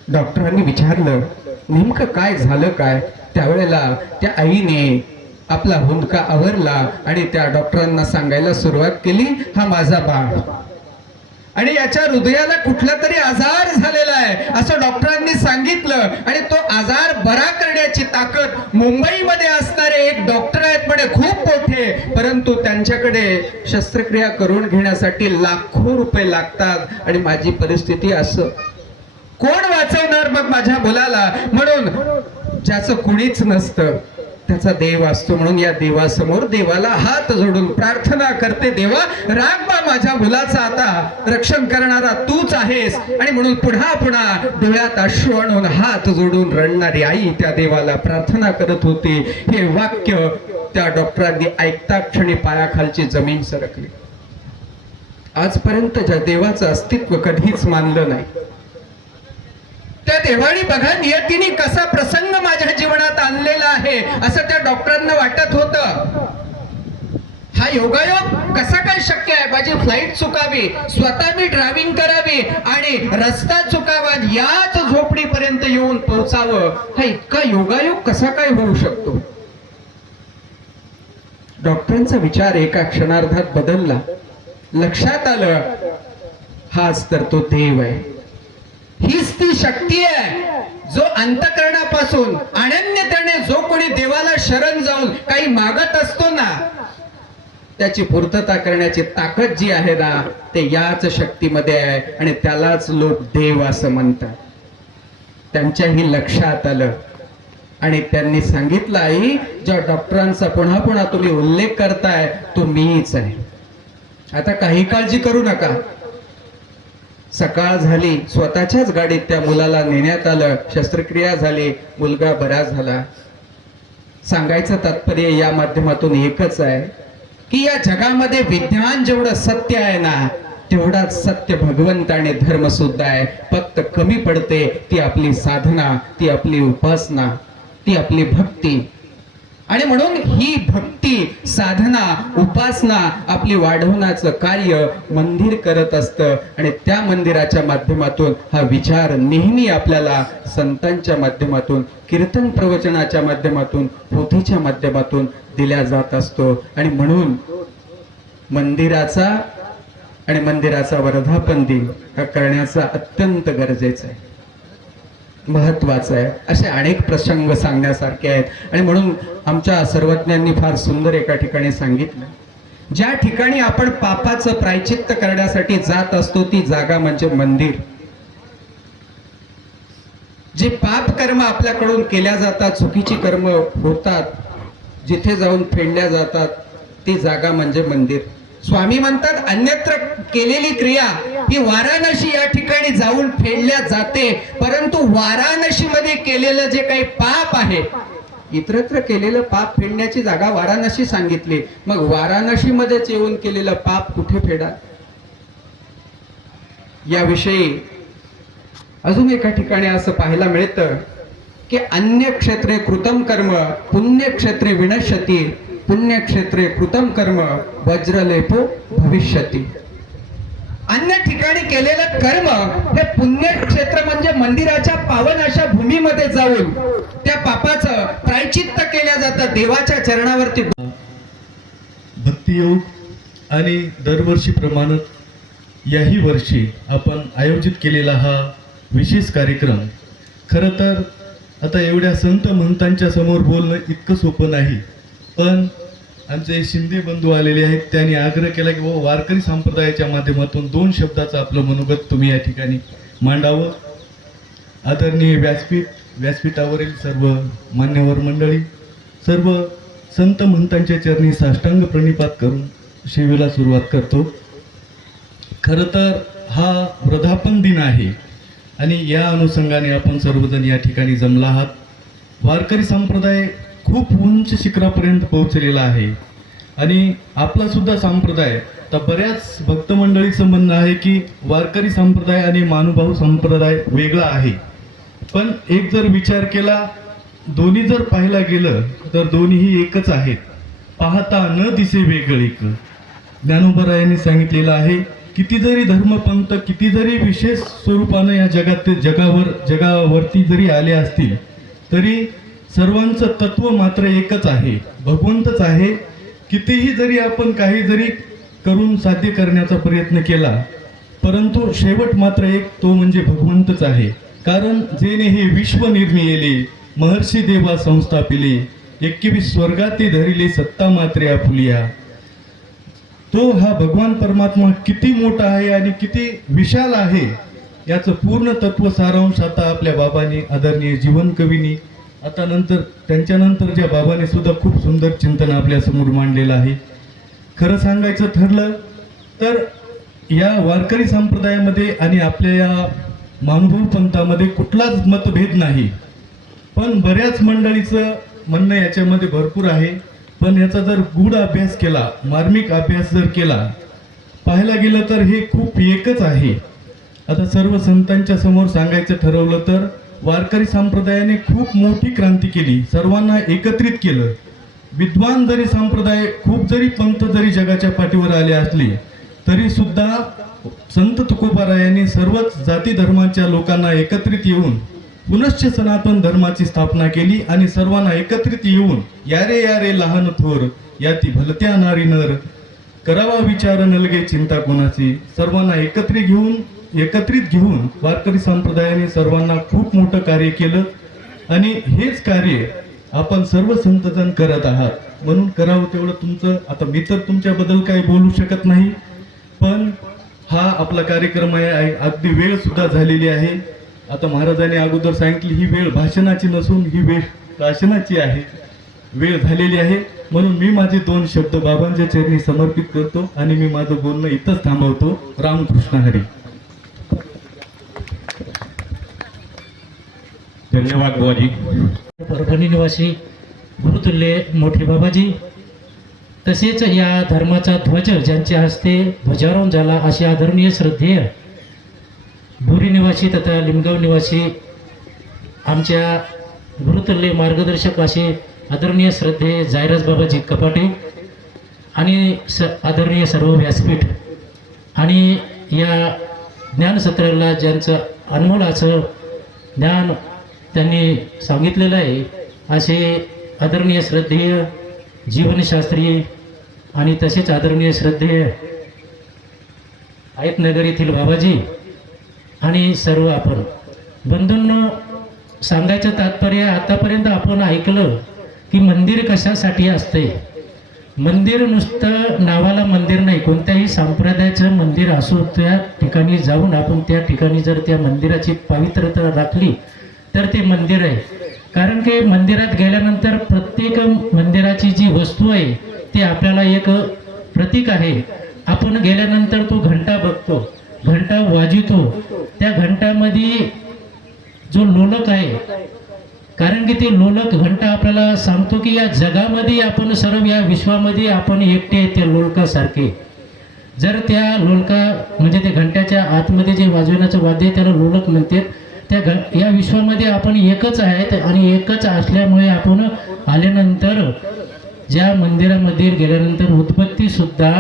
डॉक्टरांनी विचारलं नेमकं काय झालं काय? त्यावेळेला त्या आईने आपला हुंदका आवरला आणि त्या डॉक्टरांना सांगायला सुरुवात केली, हा माझा बाळ आणि याच्या हृदयाला कुठला तरी आजार झालेला आहे असं डॉक्टरांनी सांगितलं. आणि तो आजार बरा करण्याची ताकद मुंबईमध्ये असणारे एक डॉक्टर आहेत म्हणे, खूप मोठे, परंतु त्यांच्याकडे शस्त्रक्रिया करून घेण्यासाठी लाखो रुपये लागतात आणि माझी परिस्थिती असं. कोण वाचवणार मग माझ्या मुलाला? म्हणून ज्याचं कुणीच नसतं त्याचा देव असतो. म्हणून या देवासमोर देवाला हात जोडून प्रार्थना करते, देवा राग माझ्या मुलाचा, आता रक्षण करणारा तूच आहेस. आणि म्हणून पुन्हा पुन्हा डोळ्यात अश्रू आणून हात जोडून रडणारी आई त्या देवाला प्रार्थना करत होती. हे वाक्य त्या डॉक्टरांनी ऐकता क्षणी पायाखालची जमीन सरकली. आजपर्यंत ज्या देवाचं अस्तित्व कधीच मानलं नाही, त्या देवाने बघा नियतीने कसा प्रसंग माझ्या जीवनात आणलेला आहे असं त्या डॉक्टरांना वाटत होतं. हा योगायोग कसा काय शक्य आहे? माझी फ्लाईट चुकावी, स्वतः मी ड्रायव्हिंग करावी आणि रस्ता चुकावा, याच झोपडीपर्यंत येऊन पोहोचावं, हा इतका योगायोग कसा काय होऊ शकतो? डॉक्टरांचा विचार एका क्षणार्धात बदलला. लक्षात आलं, हाच तर तो देव आहे, हीच ती शक्ती आहे जो अंतःकरणापासून अनन्यतेने जो कोणी देवाला शरण जाऊन काही मागत असतो ना, त्याची पूर्तता करण्याची ताकद जी आहे ना, ते याच शक्तीमध्ये आहे आणि त्यालाच लोक देव असं म्हणतात. त्यांच्याही लक्षात आलं आणि त्यांनी सांगितलं, आई, ज्या डॉक्टरांचा पुन्हा पुन्हा तुम्ही उल्लेख करताय तो मीच आहे. आता काही काळजी करू नका. सकाळ झाली, स्वतःच्याच गाडीत त्या मुलाला नेण्यात आलं, शस्त्रक्रिया झाली, मुलगा बरा झाला. सांगायचं तात्पर्य या माध्यमातून एकच आहे की या जगामध्ये विज्ञान जेवढं सत्य आहे ना, तेवढाच सत्य भगवंत आणि धर्म सुद्धा आहे. फक्त कमी पडते ती आपली साधना, ती आपली उपासना, ती आपली भक्ती. आणि म्हणून ही भक्ती, साधना, उपासना आपली वाढवण्याचं कार्य मंदिर करत असतं आणि त्या मंदिराच्या माध्यमातून हा विचार नेहमी आपल्याला संतांच्या माध्यमातून, कीर्तन प्रवचनाच्या माध्यमातून, पोथीच्या माध्यमातून दिल्या जात असतो. आणि म्हणून मंदिराचा आणि मंदिराचा वर्धापन दिन हा करण्याचा अत्यंत गरजेचं आहे, महत्वाचं आहे. असे अनेक प्रसंग सांगण्यासारखे आहेत. आणि म्हणून आमच्या सर्वज्ञांनी फार सुंदर एका ठिकाणी सांगितलं, ज्या ठिकाणी आपण पापाचं प्रायचित्त करण्यासाठी जात असतो ती जागा म्हणजे मंदिर. जे पाप कर्म आपल्याकडून केल्या जातात, चुकीची कर्म होतात, जिथे जाऊन फेडल्या जातात ती जागा म्हणजे मंदिर. स्वामी म्हणतात, अन्यत्र केलेली क्रिया ही वाराणसी या ठिकाणी जाऊन फेडल्या जाते, परंतु वाराणसी मध्ये केलेलं जे काही पाप आहे, इतरत्र केलेलं पाप फेडण्याची जागा वाराणसी सांगितली, मग वाराणसी मध्येच येऊन केलेलं पाप कुठे फेडा? याविषयी अजून एका ठिकाणी असं पाहायला मिळतं की अन्य क्षेत्रे कृतम कर्म पुण्यक्षेत्रे विनश्यती, पुण्यक्षेत्रे कृतम कर्म वज्रलेपो भविष्यती. अन्य ठिकाणी केलेलं कर्म हे पुण्यक्षेत्र म्हणजे मंदिराच्या पावन अशा भूमीमध्ये जाऊन त्या पापाचं प्रायचित्त केलं जातं, देवाच्या चरणावरती. भक्तियोग आणि दरवर्षीप्रमाणे याही वर्षी आपण आयोजित केलेला हा विशेष कार्यक्रम, खरं तर आता एवढ्या संत महंतांच्या समोर बोलणं इतकं सोपं नाही, पण आमचे शिंदे बंधू आलेले आहेत, त्यांनी आग्रह केला की वारकरी संप्रदायाच्या माध्यमातून 2 शब्दाचं आपलं मनोगत तुम्ही या ठिकाणी मांडावं. आदरणीय व्यासपीठावरील सर्व मान्यवर मंडळी, सर्व संत महंतांच्या चरणी साष्टांग प्रणिपात करून सेवेला सुरुवात करतो. खरं तर हा वर्धापन दिन आहे आणि या अनुषंगाने आपण सर्वजण या ठिकाणी जमला आहात. वारकरी संप्रदाय खूप उंच शिखरापर्यंत पोहोचलेला आहे आणि आपला सुद्धा संप्रदाय, तर बऱ्याच भक्त मंडळीचं म्हणणं आहे की वारकरी संप्रदाय आणि महानुभाव संप्रदाय वेगळा आहे, पण एक जर विचार केला, दोन्ही जर पाहायला गेलं तर दोन्हीही एकच आहेत. पाहता न दिसे वेगळीक, ज्ञानोबरायांनी सांगितलेलं आहे. किती जरी धर्मपंथ, किती जरी विशेष स्वरूपानं या जगावरती जरी आले असतील, तरी सर्वांचं तत्व मात्र एकच आहे, भगवंतच आहे. कितीही जरी आपण काही जरी करून साध्य करण्याचा प्रयत्न केला, परंतु शेवट मात्र एक, तो म्हणजे भगवंतच आहे. कारण जेने हे विश्व निर्मिले, महर्षी देवा संस्थापिले, 21 स्वर्गाती धरिले सत्ता मात्रे आपुलिया. तो हा भगवान परमात्मा किती मोठा आहे आणि किती विशाल आहे याचं पूर्ण तत्व सारांश आता आपल्या बाबांनी, आदरणीय जीवन कवींनी, आता नंतर त्यांच्यानंतर ज्या बाबांनी सुद्धा खूप सुंदर चिंतन आपल्या समोर मांडलेलं आहे. खरं सांगायचं ठरलं तर या वारकरी संप्रदायामध्ये आणि आपल्या या महानुभाव पंथामध्ये कुठलाच मतभेद नाही, पण बऱ्याच मंडळीचं म्हणणं याच्यामध्ये भरपूर आहे पण याचा जर गूढ अभ्यास केला, मार्मिक अभ्यास जर केला, पाहायला गेलं तर हे खूप एकच आहे. आता सर्व संतांच्या समोर सांगायचं ठरवलं तर वारकरी संप्रदायाने खूप मोठी क्रांती केली, सर्वांना एकत्रित केलं. विद्वान जरी संप्रदाय, खूप जरी पंथ जरी जगाच्या पाठीवर आले असले तरी सुद्धा संत तुकोबारायांनी सर्वच जाती धर्माच्या लोकांना एकत्रित येऊन पुनश्च सनातन धर्माची स्थापना केली आणि सर्वांना एकत्रित येऊन यारे यारे लहान थोर याती भलत्या नारी नर करावा विचार नलगे चिंता कोणाची, सर्वांना एकत्रित घेऊन वारकरी संप्रदायाने सर्वांना खूप मोठं कार्य केलं. आणि हेच कार्य आपण सर्व संतजन करत आहात, म्हणून करावं तेवढं तुमचं. आता मी तर तुमच्याबद्दल काही बोलू शकत नाही, पण हा आपला कार्यक्रम आहे, अगदी वेळ सुद्धा झालेली आहे. आता महाराजांनी अगोदर सांगितली ही वेळ भाषणाची नसून ही वेळ भाषणाची आहे, वेळ झालेली आहे. म्हणून मी माझे 2 शब्द बाबांच्या चरणी समर्पित करतो आणि मी माझं बोलणं इथंच थांबवतो. रामकृष्ण हरी. धन्यवाद बुवाजी. परभणी निवासी गुरुतुल्य मोठे बाबाजी, तसेच या धर्माचा ध्वज ज्यांच्या हस्ते ध्वजारोहण झाला असे आदरणीय श्रद्धेय भुरी निवासी तथा लिमगाव निवासी आमच्या गुरुतुल्य मार्गदर्शक असे आदरणीय श्रद्धेय जायराज बाबाजी कपाटे आणि आदरणीय सर्व व्यासपीठ आणि या ज्ञानसत्राला ज्यांचं अनमोल असं ज्ञान त्यांनी सांगितलेलं आहे असे आदरणीय श्रद्धेय जीवनशास्त्री आणि तसेच आदरणीय श्रद्धेय आयतनगर येथील बाबाजी आणि सर्व आपण बंधूंनो, सांगायचं तात्पर्य आतापर्यंत आपण ऐकलं की मंदिर कशासाठी असते. मंदिर नुसतं नावाला मंदिर नाही, कोणत्याही संप्रदायाचं मंदिर असो त्या ठिकाणी जाऊन आपण त्या ठिकाणी जर त्या मंदिराची पवित्रता राखली तर ते मंदिर आहे. कारण की मंदिरात गेल्यानंतर प्रत्येक मंदिराची जी वस्तू आहे ती आपल्याला एक प्रतीक आहे. आपण गेल्यानंतर तो घंटा बघतो, घंटा वाजवतो, त्या घंटामध्ये जो लोलक आहे, कारण की ते लोलक घंटा आपल्याला सांगतो की या जगामध्ये आपण सर्व या विश्वामध्ये आपण एकटे आहे त्या लोलकासारखे. जर त्या लोलका म्हणजे ते घंट्याच्या आतमध्ये जे वाजवण्याचं वाद्य त्याला लोलक म्हणतात, त्या या विश्वामध्ये आपण एकच आहेत आणि एकच असल्यामुळे आपण आल्यानंतर ज्या मंदिरामध्ये गेल्यानंतर उदबत्ती सुद्धा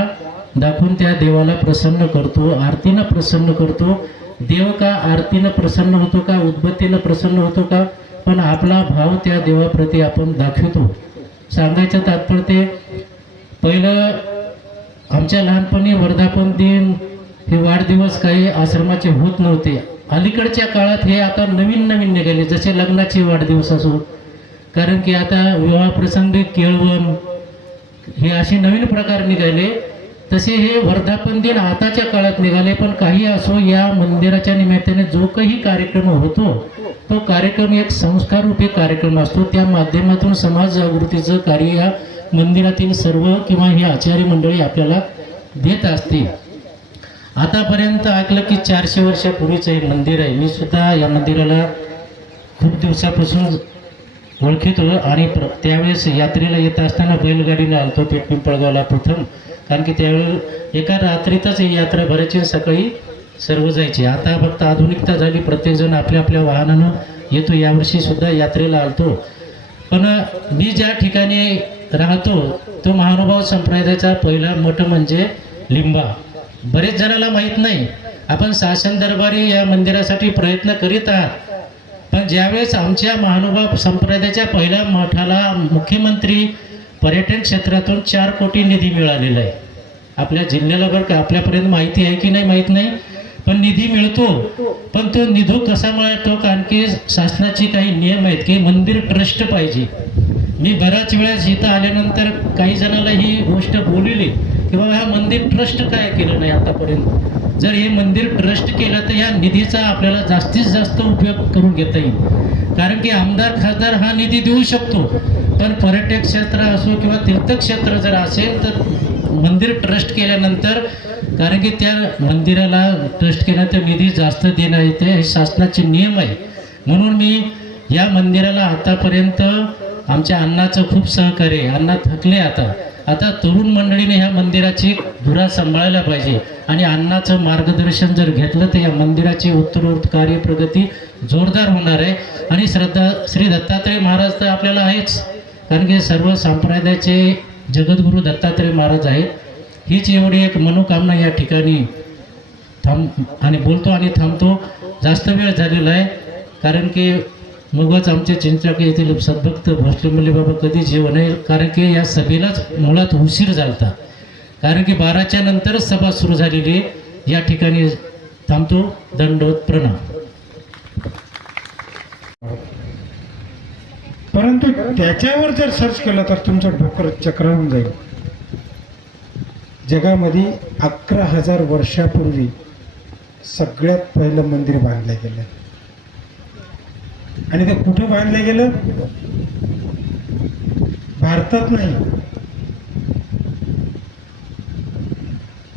दाखवून त्या देवाला प्रसन्न करतो, आरतीनं प्रसन्न करतो. देव का आरतीनं प्रसन्न होतो का, उदबत्तीनं प्रसन्न होतो का, पण आपला भाव त्या देवाप्रती आपण दाखवतो. सांगायचं तात्पर्य ते पहिलं आमच्या लहानपणी वर्धापन दिन हे वाढदिवस काही आश्रमाचे होत नव्हते. अलीकडच्या काळात हे आता नवीन निघाले, जसे लग्नाचे वाढदिवस असो, कारण की आता विवाहप्रसंगी केळवण हे असे नवीन प्रकार निघाले, तसे हे वर्धापन दिन आताच्या काळात निघाले. पण काही असो, या मंदिराच्या निमित्ताने जो काही कार्यक्रम होतो तो कार्यक्रम एक संस्काररूपी कार्यक्रम असतो. त्या माध्यमातून समाज जागृतीचं कार्य या मंदिरातील सर्व किंवा ही आचार्य मंडळी आपल्याला देत असते. आतापर्यंत ऐकलं की 400 वर्षापूर्वीचं हे मंदिर आहे. मी सुद्धा या मंदिराला खूप दिवसापासून ओळखीत होतो आणि त्यावेळेस यात्रेला येत असताना बैलगाडीने आलतो पेठ पिंपळगावला प्रथम, कारण की त्यावेळी एका रात्रीतच ही यात्रा भरायची, सकाळी सर्व जायचे. आता फक्त आधुनिकता झाली, प्रत्येकजण आपल्या आपल्या वाहनानं येतो. यावर्षी सुद्धा यात्रेला आलतो. पण मी ज्या ठिकाणी राहतो तो महानुभाव संप्रदायाचा पहिला मठ म्हणजे लिंबा. बरेच जणाला माहीत नाही. आपण शासन दरबारी या मंदिरासाठी प्रयत्न करीत आहात, पण ज्यावेळेस आमच्या महानुभाव संप्रदायाच्या पहिल्या मठाला मुख्यमंत्री पर्यटन क्षेत्रातून 4 कोटी निधी मिळालेला आहे. आपल्या जिल्ह्याला बरं का, आपल्यापर्यंत माहिती आहे की नाही माहीत नाही, पण निधी मिळतो. पण तो निधी कसा मिळतो, कारण की शासनाचे काही नियम आहेत की मंदिर ट्रस्ट पाहिजे. मी बऱ्याच वेळेस इथं आल्यानंतर काही जणाला ही गोष्ट बोलली की बाबा हा मंदिर ट्रस्ट काय केलं नाही आतापर्यंत. जर हे मंदिर ट्रस्ट केलं तर या निधीचा आपल्याला जास्तीत जास्त उपयोग करून घेता येईल. कारण की आमदार खासदार हा निधी देऊ शकतो, पण पर्यटक क्षेत्र असो किंवा तीर्थक्षेत्र जर असेल तर मंदिर ट्रस्ट केल्यानंतर, कारण की त्या मंदिराला ट्रस्ट केल्यानंतर निधी जास्त देणं येते, हे शासनाचे नियम आहे. म्हणून मी या मंदिराला आतापर्यंत आमच्या अण्णाचं खूप सहकार्य आहे. अण्णा थकले आता तरुण मंडळीने ह्या मंदिराची धुरा सांभाळायला पाहिजे आणि अण्णाचं मार्गदर्शन जर घेतलं तर या मंदिराची उत्तरोत्तर कार्य प्रगती जोरदार होणार आहे. आणि श्री दत्तात्रय महाराज तर आपल्याला आहेच, कारण की सर्व संप्रदायाचे जगद्गुरू दत्तात्रय महाराज आहेत. हीच एवढी एक मनोकामना या ठिकाणी बोलतो आणि थांबतो. जास्त वेळ झालेला आहे, कारण की मगच आमचे चिंचक येथील सद्भक्त भोसले मुले बाबा कधी जेवण आहे, कारण की या सभेलाच मुळात उशीर झालता, कारण की 12च्या नंतरच सभा सुरू झालेली. या ठिकाणी थांबतो. दंडवत प्रणाम. परंतु त्याच्यावर जर सर्च केलं तर तुमचं डोकं चक्रावून जाईल. जगामध्ये 11,000 वर्षापूर्वी सगळ्यात पहिलं मंदिर बांधलं गेलं. आणि ते कुठं बांधलं गेलं? भारतात नाही,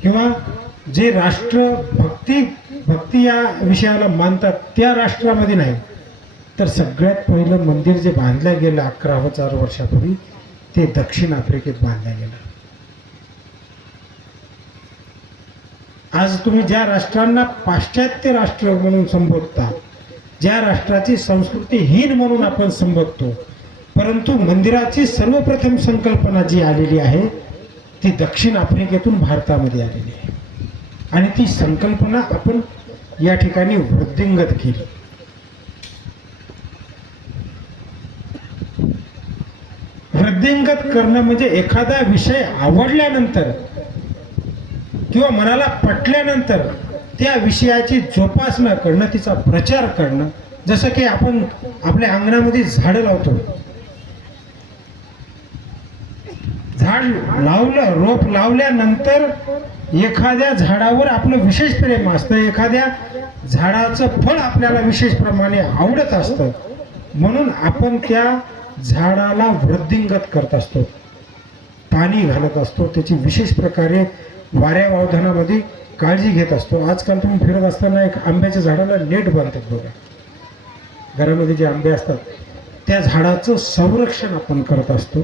किंवा जे राष्ट्र भक्ती या विषयाला मानतात त्या राष्ट्रामध्ये नाही, तर सगळ्यात पहिलं मंदिर जे बांधलं गेलं 11,000 वर्षापूर्वी ते दक्षिण आफ्रिकेत बांधलं गेलं. आज तुम्ही ज्या राष्ट्रांना पाश्चात्य राष्ट्र म्हणून संबोधता, ज्या राष्ट्राची संस्कृती हीन म्हणून आपण संबोधतो, परंतु मंदिराची सर्वप्रथम संकल्पना जी आलेली आहे ती दक्षिण आफ्रिकेतून भारतामध्ये आलेली आहे. आणि ती संकल्पना आपण या ठिकाणी वृद्धिंगत केली. वृद्धिंगत करणं म्हणजे एखादा विषय आवडल्यानंतर किंवा मनाला पटल्यानंतर त्या विषयाची जोपासना करणं, तिचा प्रचार करणं. जसं की आपण आपल्या अंगणामध्ये झाडं लावतो, झाड लावलं, रोप लावल्यानंतर एखाद्या झाडावर आपलं विशेष प्रेम असतं, एखाद्या झाडाचं फळ आपल्याला विशेष प्रमाणे आवडत असतं, म्हणून आपण त्या झाडाला वृद्धिंगत करत असतो, पाणी घालत असतो, त्याची विशेष प्रकारे वाऱ्या वावधानामध्ये काळजी घेत असतो. आजकाल तुम्ही फिरत असताना एक आंब्याच्या झाडाला नेट बांधतात बघा, घरामध्ये जे आंबे असतात त्या झाडाचं संरक्षण आपण करत असतो.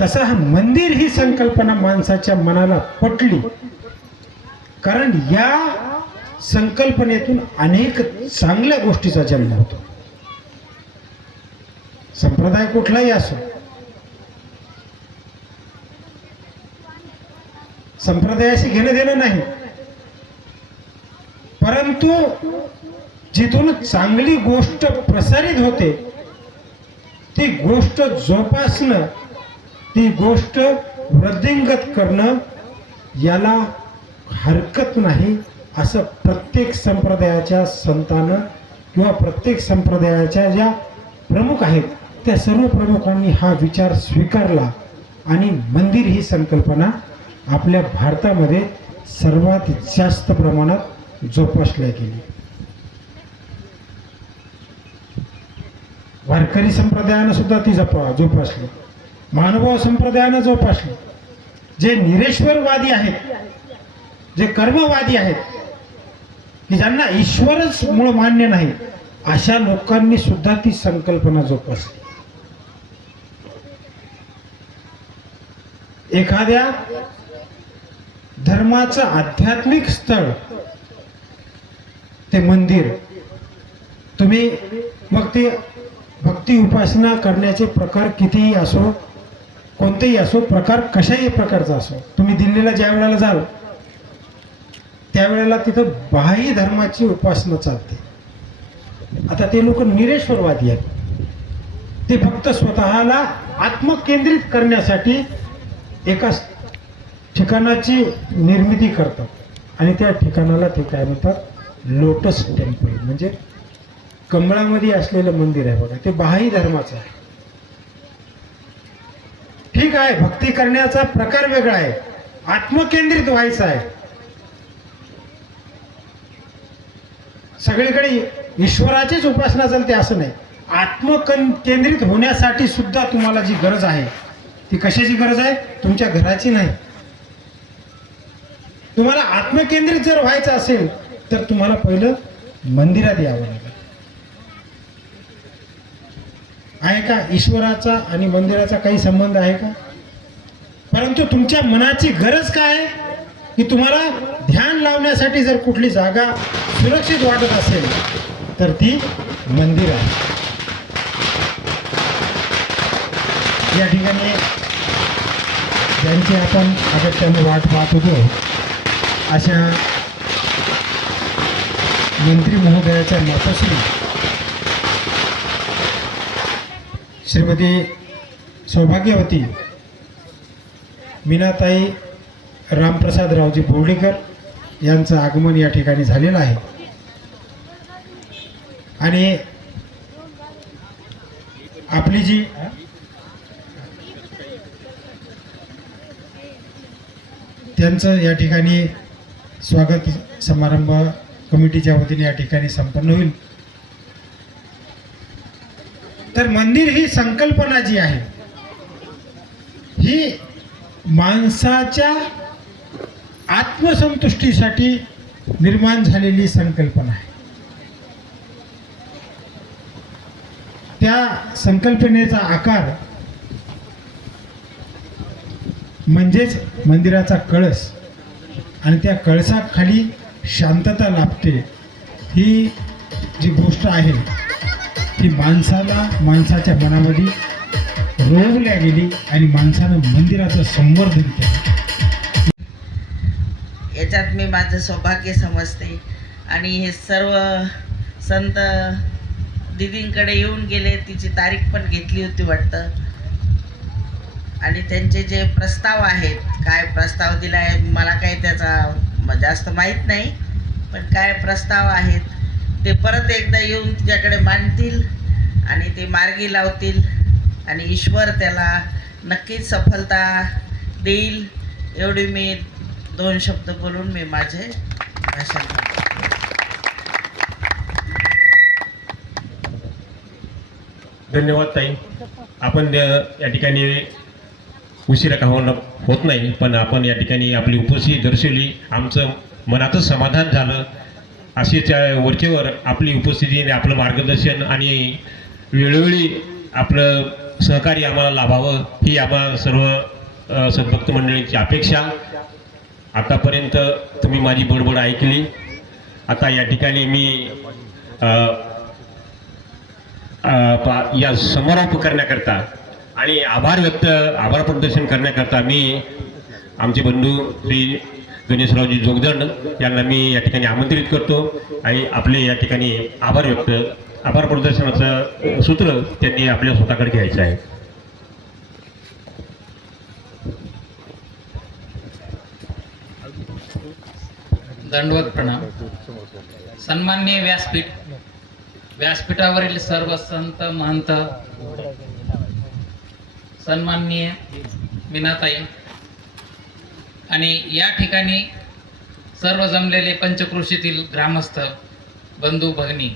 तसा हा मंदिर ही संकल्पना माणसाच्या मनाला पटली, कारण या संकल्पनेतून अनेक चांगल्या गोष्टीचा जन्म होतो. संप्रदाय कुठलाही असो, संप्रदायाशी घेणं देणं नाही, परंतु जिथून चांगली गोष्ट प्रसारित होते ती गोष्ट जोपासणं, ती गोष्ट वृद्धिंगत करणं याला हरकत नाही, असं प्रत्येक संप्रदायाच्या संतानं किंवा प्रत्येक संप्रदायाच्या ज्या प्रमुख आहेत त्या सर्व प्रमुखांनी हा विचार स्वीकारला आणि मंदिर ही संकल्पना आपल्या भारतामध्ये सर्वात जास्त प्रमाणात जोपासल्या गेली. वारकरी संप्रदायानं सुद्धा ती जोपासली, महानुभाव संप्रदायानं जोपासली. जे निरेश्वरवादी आहेत, जे कर्मवादी आहेत, की ज्यांना ईश्वरच मूळ मान्य नाही, अशा लोकांनी सुद्धा ती संकल्पना जोपासली. एखाद्या धर्माचं आध्यात्मिक स्थळ ते मंदिर, तुम्ही मग ते भक्ती उपासना करण्याचे प्रकार कितीही असो, कोणतेही असो, प्रकार कशाही प्रकारचा असो, तुम्ही दिल्लीला ज्या वेळेला जाल त्यावेळेला तिथं बाह्य धर्माची उपासना चालते. आता ते लोक निरेश्वरवादी आहेत, ते फक्त स्वतःला आत्मकेंद्रित करण्यासाठी एका ठिकाणाची निर्मिती करतात आणि त्या ठिकाणाला ते काय म्हणतात, लोटस टेम्पल, म्हणजे कमळामध्ये असलेलं मंदिर आहे बघा, ते बाह्य धर्माचं आहे. ठीक आहे, भक्ती करण्याचा प्रकार वेगळा आहे, आत्मकेंद्रित व्हायचं आहे. सगळीकडे ईश्वराचीच उपासना चालते असं नाही, आत्मकेंद्रित होण्यासाठी सुद्धा तुम्हाला जी गरज आहे ती कशाची गरज आहे? तुमच्या घराची नाही. तुम्हाला आत्मकेंद्रित जर व्हायचं असेल तर तुम्हाला पहिलं मंदिरात यावं लागेल. आहे का? ईश्वराचा आणि मंदिराचा काही संबंध आहे का? परंतु तुमच्या मनाची गरज काय आहे की तुम्हाला ध्यान लावण्यासाठी जर कुठली जागा सुरक्षित वाटत असेल तर ती मंदिर आहे. या ठिकाणी ज्यांची आपण अगत्याने वाट पाहत होतो अशा मंत्री महोदयाच्या मातोश्री श्रीमती सौभाग्यवती मीनाताई रामप्रसादरावजी बोर्डीकर यांचं आगमन या ठिकाणी झालेलं आहे. आणि आपली जी त्यांचं या ठिकाणी स्वागत समारंभ कमिटीच्या वतीने या ठिकाणी संपन्न होईल. तर मंदिर ही संकल्पना जी आहे ही माणसाच्या आत्मसंतुष्टीसाठी निर्माण झालेली संकल्पना आहे. त्या संकल्पनेचा आकार म्हणजेच मंदिराचा कळस आणि त्या कळसाखाली शांतता लाभते. ही जी गोष्ट आहे ती माणसाच्या मनामध्ये रोवल्या गेली आणि माणसानं मंदिराचं संवर्धन केलं. याच्यात मी माझं सौभाग्य समजते. आणि हे सर्व संत दीदींकडे येऊन गेले, तिची तारीख पण घेतली होती वाटतं. आणि त्यांचे जे प्रस्ताव आहेत, काय प्रस्ताव दिला आहे मला काही त्याचा जास्त माहीत नाही, पण काय प्रस्ताव आहेत ते परत एकदा येऊन तुझ्याकडे मांडतील आणि ते मार्गी लावतील आणि ईश्वर त्याला नक्कीच सफलता देईल. एवढी मी 2 शब्द बोलून मी माझे भाषण करतो. धन्यवाद ताई. आपण या ठिकाणी उशिरा का होत नाही, पण आपण या ठिकाणी आपली उपस्थिती दर्शवली. आमचं मनातच समाधान झालं. अशीच वरचेवर आपली उपस्थिती, आपलं मार्गदर्शन आणि वेळोवेळी आपलं सहकार्य आम्हाला लाभावं ही आम्हाला सर्व सद्भक्त मंडळींची अपेक्षा. आतापर्यंत तुम्ही माझी बडबड ऐकली. आता या ठिकाणी मी या समारोप करण्याकरता आणि आभार प्रदर्शन करण्याकरता मी आमचे बंधू श्री गणेशरावजी जोगदंड यांना मी या ठिकाणी आमंत्रित करतो आणि आपले या ठिकाणी आभार प्रदर्शनाचं सूत्र त्यांनी आपल्या स्वतःकडे घ्यायचं आहे. दंडवत प्रणाम. सन्माननीय व्यासपीठावरील सर्व संत महंत, सन्माननीय मीनाताई आणि या ठिकाणी सर्व जमलेले पंचक्रोशीतील ग्रामस्थ बंधू भगिनी.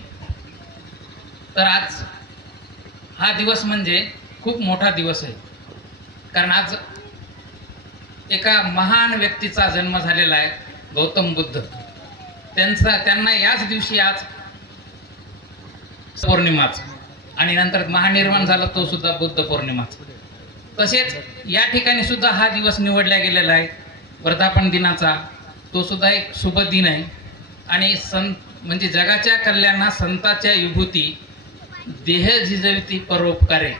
तर आज हा दिवस म्हणजे खूप मोठा दिवस आहे, कारण आज एका महान व्यक्तीचा जन्म झालेला आहे, गौतम बुद्ध. त्यांना याच दिवशी आज पौर्णिमाच आणि नंतर महानिर्वाण झाला तो सुद्धा बुद्ध पौर्णिमाच. तसेच या ठिकाणी सुद्धा हा दिवस निवडला गेलेला आहे वर्धापन दिनाचा. तो सुद्धा एक शुभ दिन आहे. आणि म्हणजे जगाच्या कल्याणा संताच्या विभूती देह झिजविती परोपकारे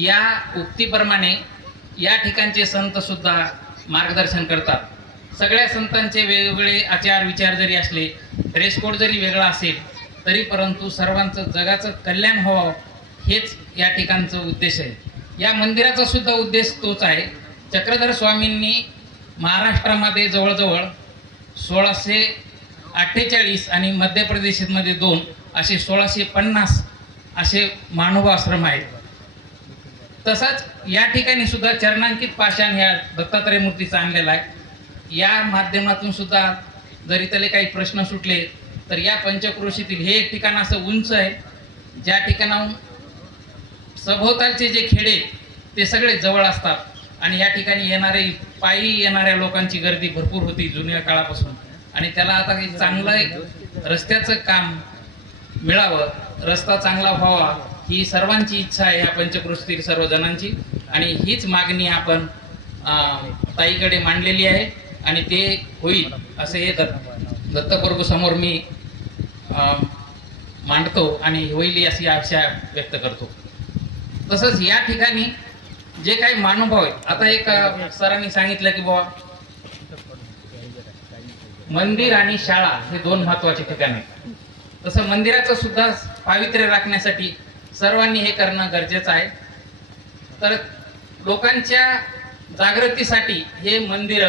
या उक्तीप्रमाणे या ठिकाणचे संत सुद्धा मार्गदर्शन करतात. सगळ्या संतांचे वेगवेगळे आचार विचार जरी असले, ड्रेस कोड जरी वेगळा असेल तरी परंतु सर्वांचं जगाचं कल्याण व्हावं हेच या ठिकाणचं उद्देश आहे. या मंदिराचा सुद्धा उद्देश तोच आहे. चक्रधर स्वामींनी महाराष्ट्रामध्ये जवळजवळ 1648 आणि मध्य प्रदेशमध्ये 2 असे 1650 असे मानव आश्रम आहेत. तसंच या ठिकाणी सुद्धा चरणांकित पाषाण ह्या दत्तात्रय मूर्तीचा आणलेला आहे. या माध्यमातून सुद्धा जरी त्याला काही प्रश्न सुटले तर या पंचक्रोशीतील हे एक ठिकाण असं उंच आहे ज्या ठिकाणाहून सभोवतालचे जे खेडे ते सगळे जवळ असतात आणि या ठिकाणी पायी येणाऱ्या लोकांची गर्दी भरपूर होती जुन्या काळापासून. आणि त्याला आता काही चांगलं रस्त्याचं काम मिळावं, रस्ता चांगला व्हावा ही सर्वांची इच्छा आहे, या पंचक्रोशीतील सर्वजणांची, आणि हीच मागणी आपण ताईकडे मांडलेली आहे आणि ते होईल असे हे दत्तप्रभू समोर मी मांडतो आणि होईल अशी आशा व्यक्त करतो. तसंच या ठिकाणी जे काही महानुभाव आहेत, आता एक सरांनी सांगितलं की बाबा मंदिर आणि शाळा हे 2 महत्वाचे ठिकाण आहेत. तसं मंदिराचं सुद्धा पावित्र्य राखण्यासाठी सर्वांनी हे करणं गरजेचं आहे. तर लोकांच्या जागृतीसाठी हे मंदिर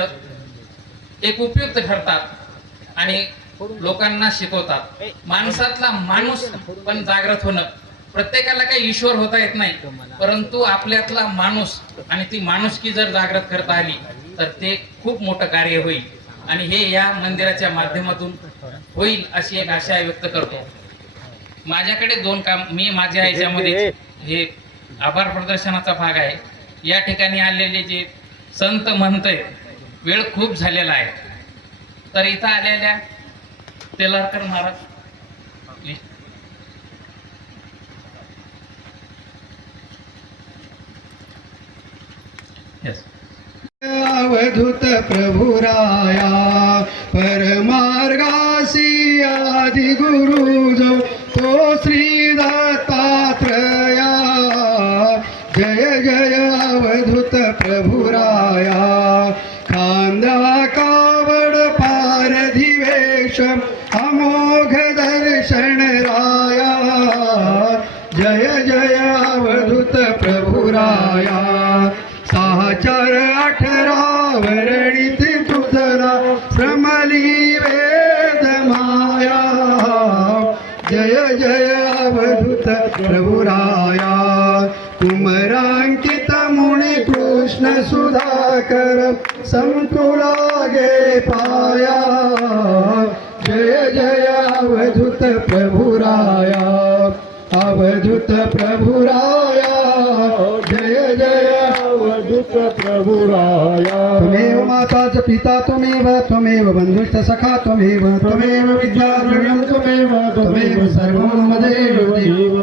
एक उपयुक्त ठरतात आणि लोकांना शिकवतात. माणसातला माणूस पण जागृत होणं, प्रत्येकाला काही ईश्वर होता येत नाही, परंतु आपल्यातला माणूस आणि ती माणुसकी जर जागृत करता आली तर ते खूप मोठं कार्य होईल आणि हे या मंदिराच्या माध्यमातून होईल अशी एक आशा व्यक्त करतो. माझ्याकडे 2 काम, मी माझ्या ह्याच्यामध्ये हे आभार प्रदर्शनाचा भाग आहे. या ठिकाणी आलेले जे संत म्हणतोय वेळ खूप झालेला आहे, तर इथं आलेल्या तेलारकर महाराज, यस, अवधूत प्रभुराया परमार्गासी आदि गुरु जो तो श्री दत्तात्रया. जय जय अवधूत प्रभुराया. खांदा कावड पारधिवेश अमोघ दर्शन राया. जय जय अवधूत प्रभुराया. 6-4-18 वर्णित तुझरा श्रमली वेद माया. जय जय अवधूत प्रभुराया. कुमरांकित मुनी कृष्ण सुधाकर संकुलागे पाया. जय जय अवधूत प्रभुराया. अवधूत प्रभुराया. जय जय अवधूत प्रभुराया. त्वमेव माताच पिता त्वमेव बंधुश्च सखा त्वमेव विद्याद्रव्यं त्वमेव सर्वं मम देव.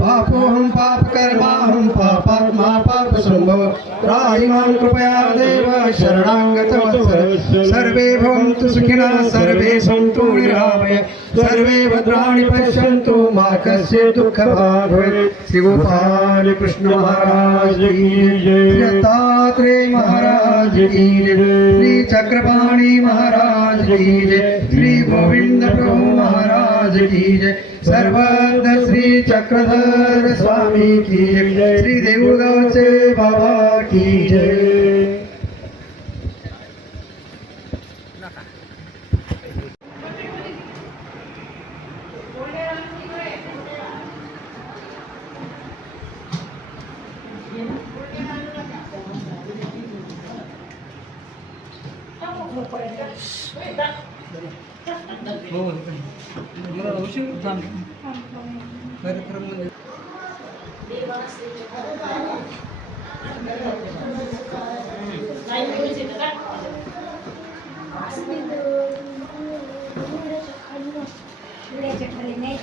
पापोऽहं पापकर्माहं पापात्मा पापसंभव. त्राहि मां कृपया देव शरणागतवत्सल. सर्वे भवन्तु सुखिनः सर्वे सन्तु निरामय. सर्वे भद्राणि पश्यन्तु मा कश्चित् दुःखभाग् भवेत्. श्री गोपाल कृष्ण महाराज की जय. दत्तात्रेय महाराज की जय. श्री चक्रपाणी महाराज की जय. श्री गोविंद प्रभु महाराज की जय. सर्वज्ञ श्री चक्रधर स्वामी की जय. श्री देऊळगावचे बाबा की जय. खाली नाही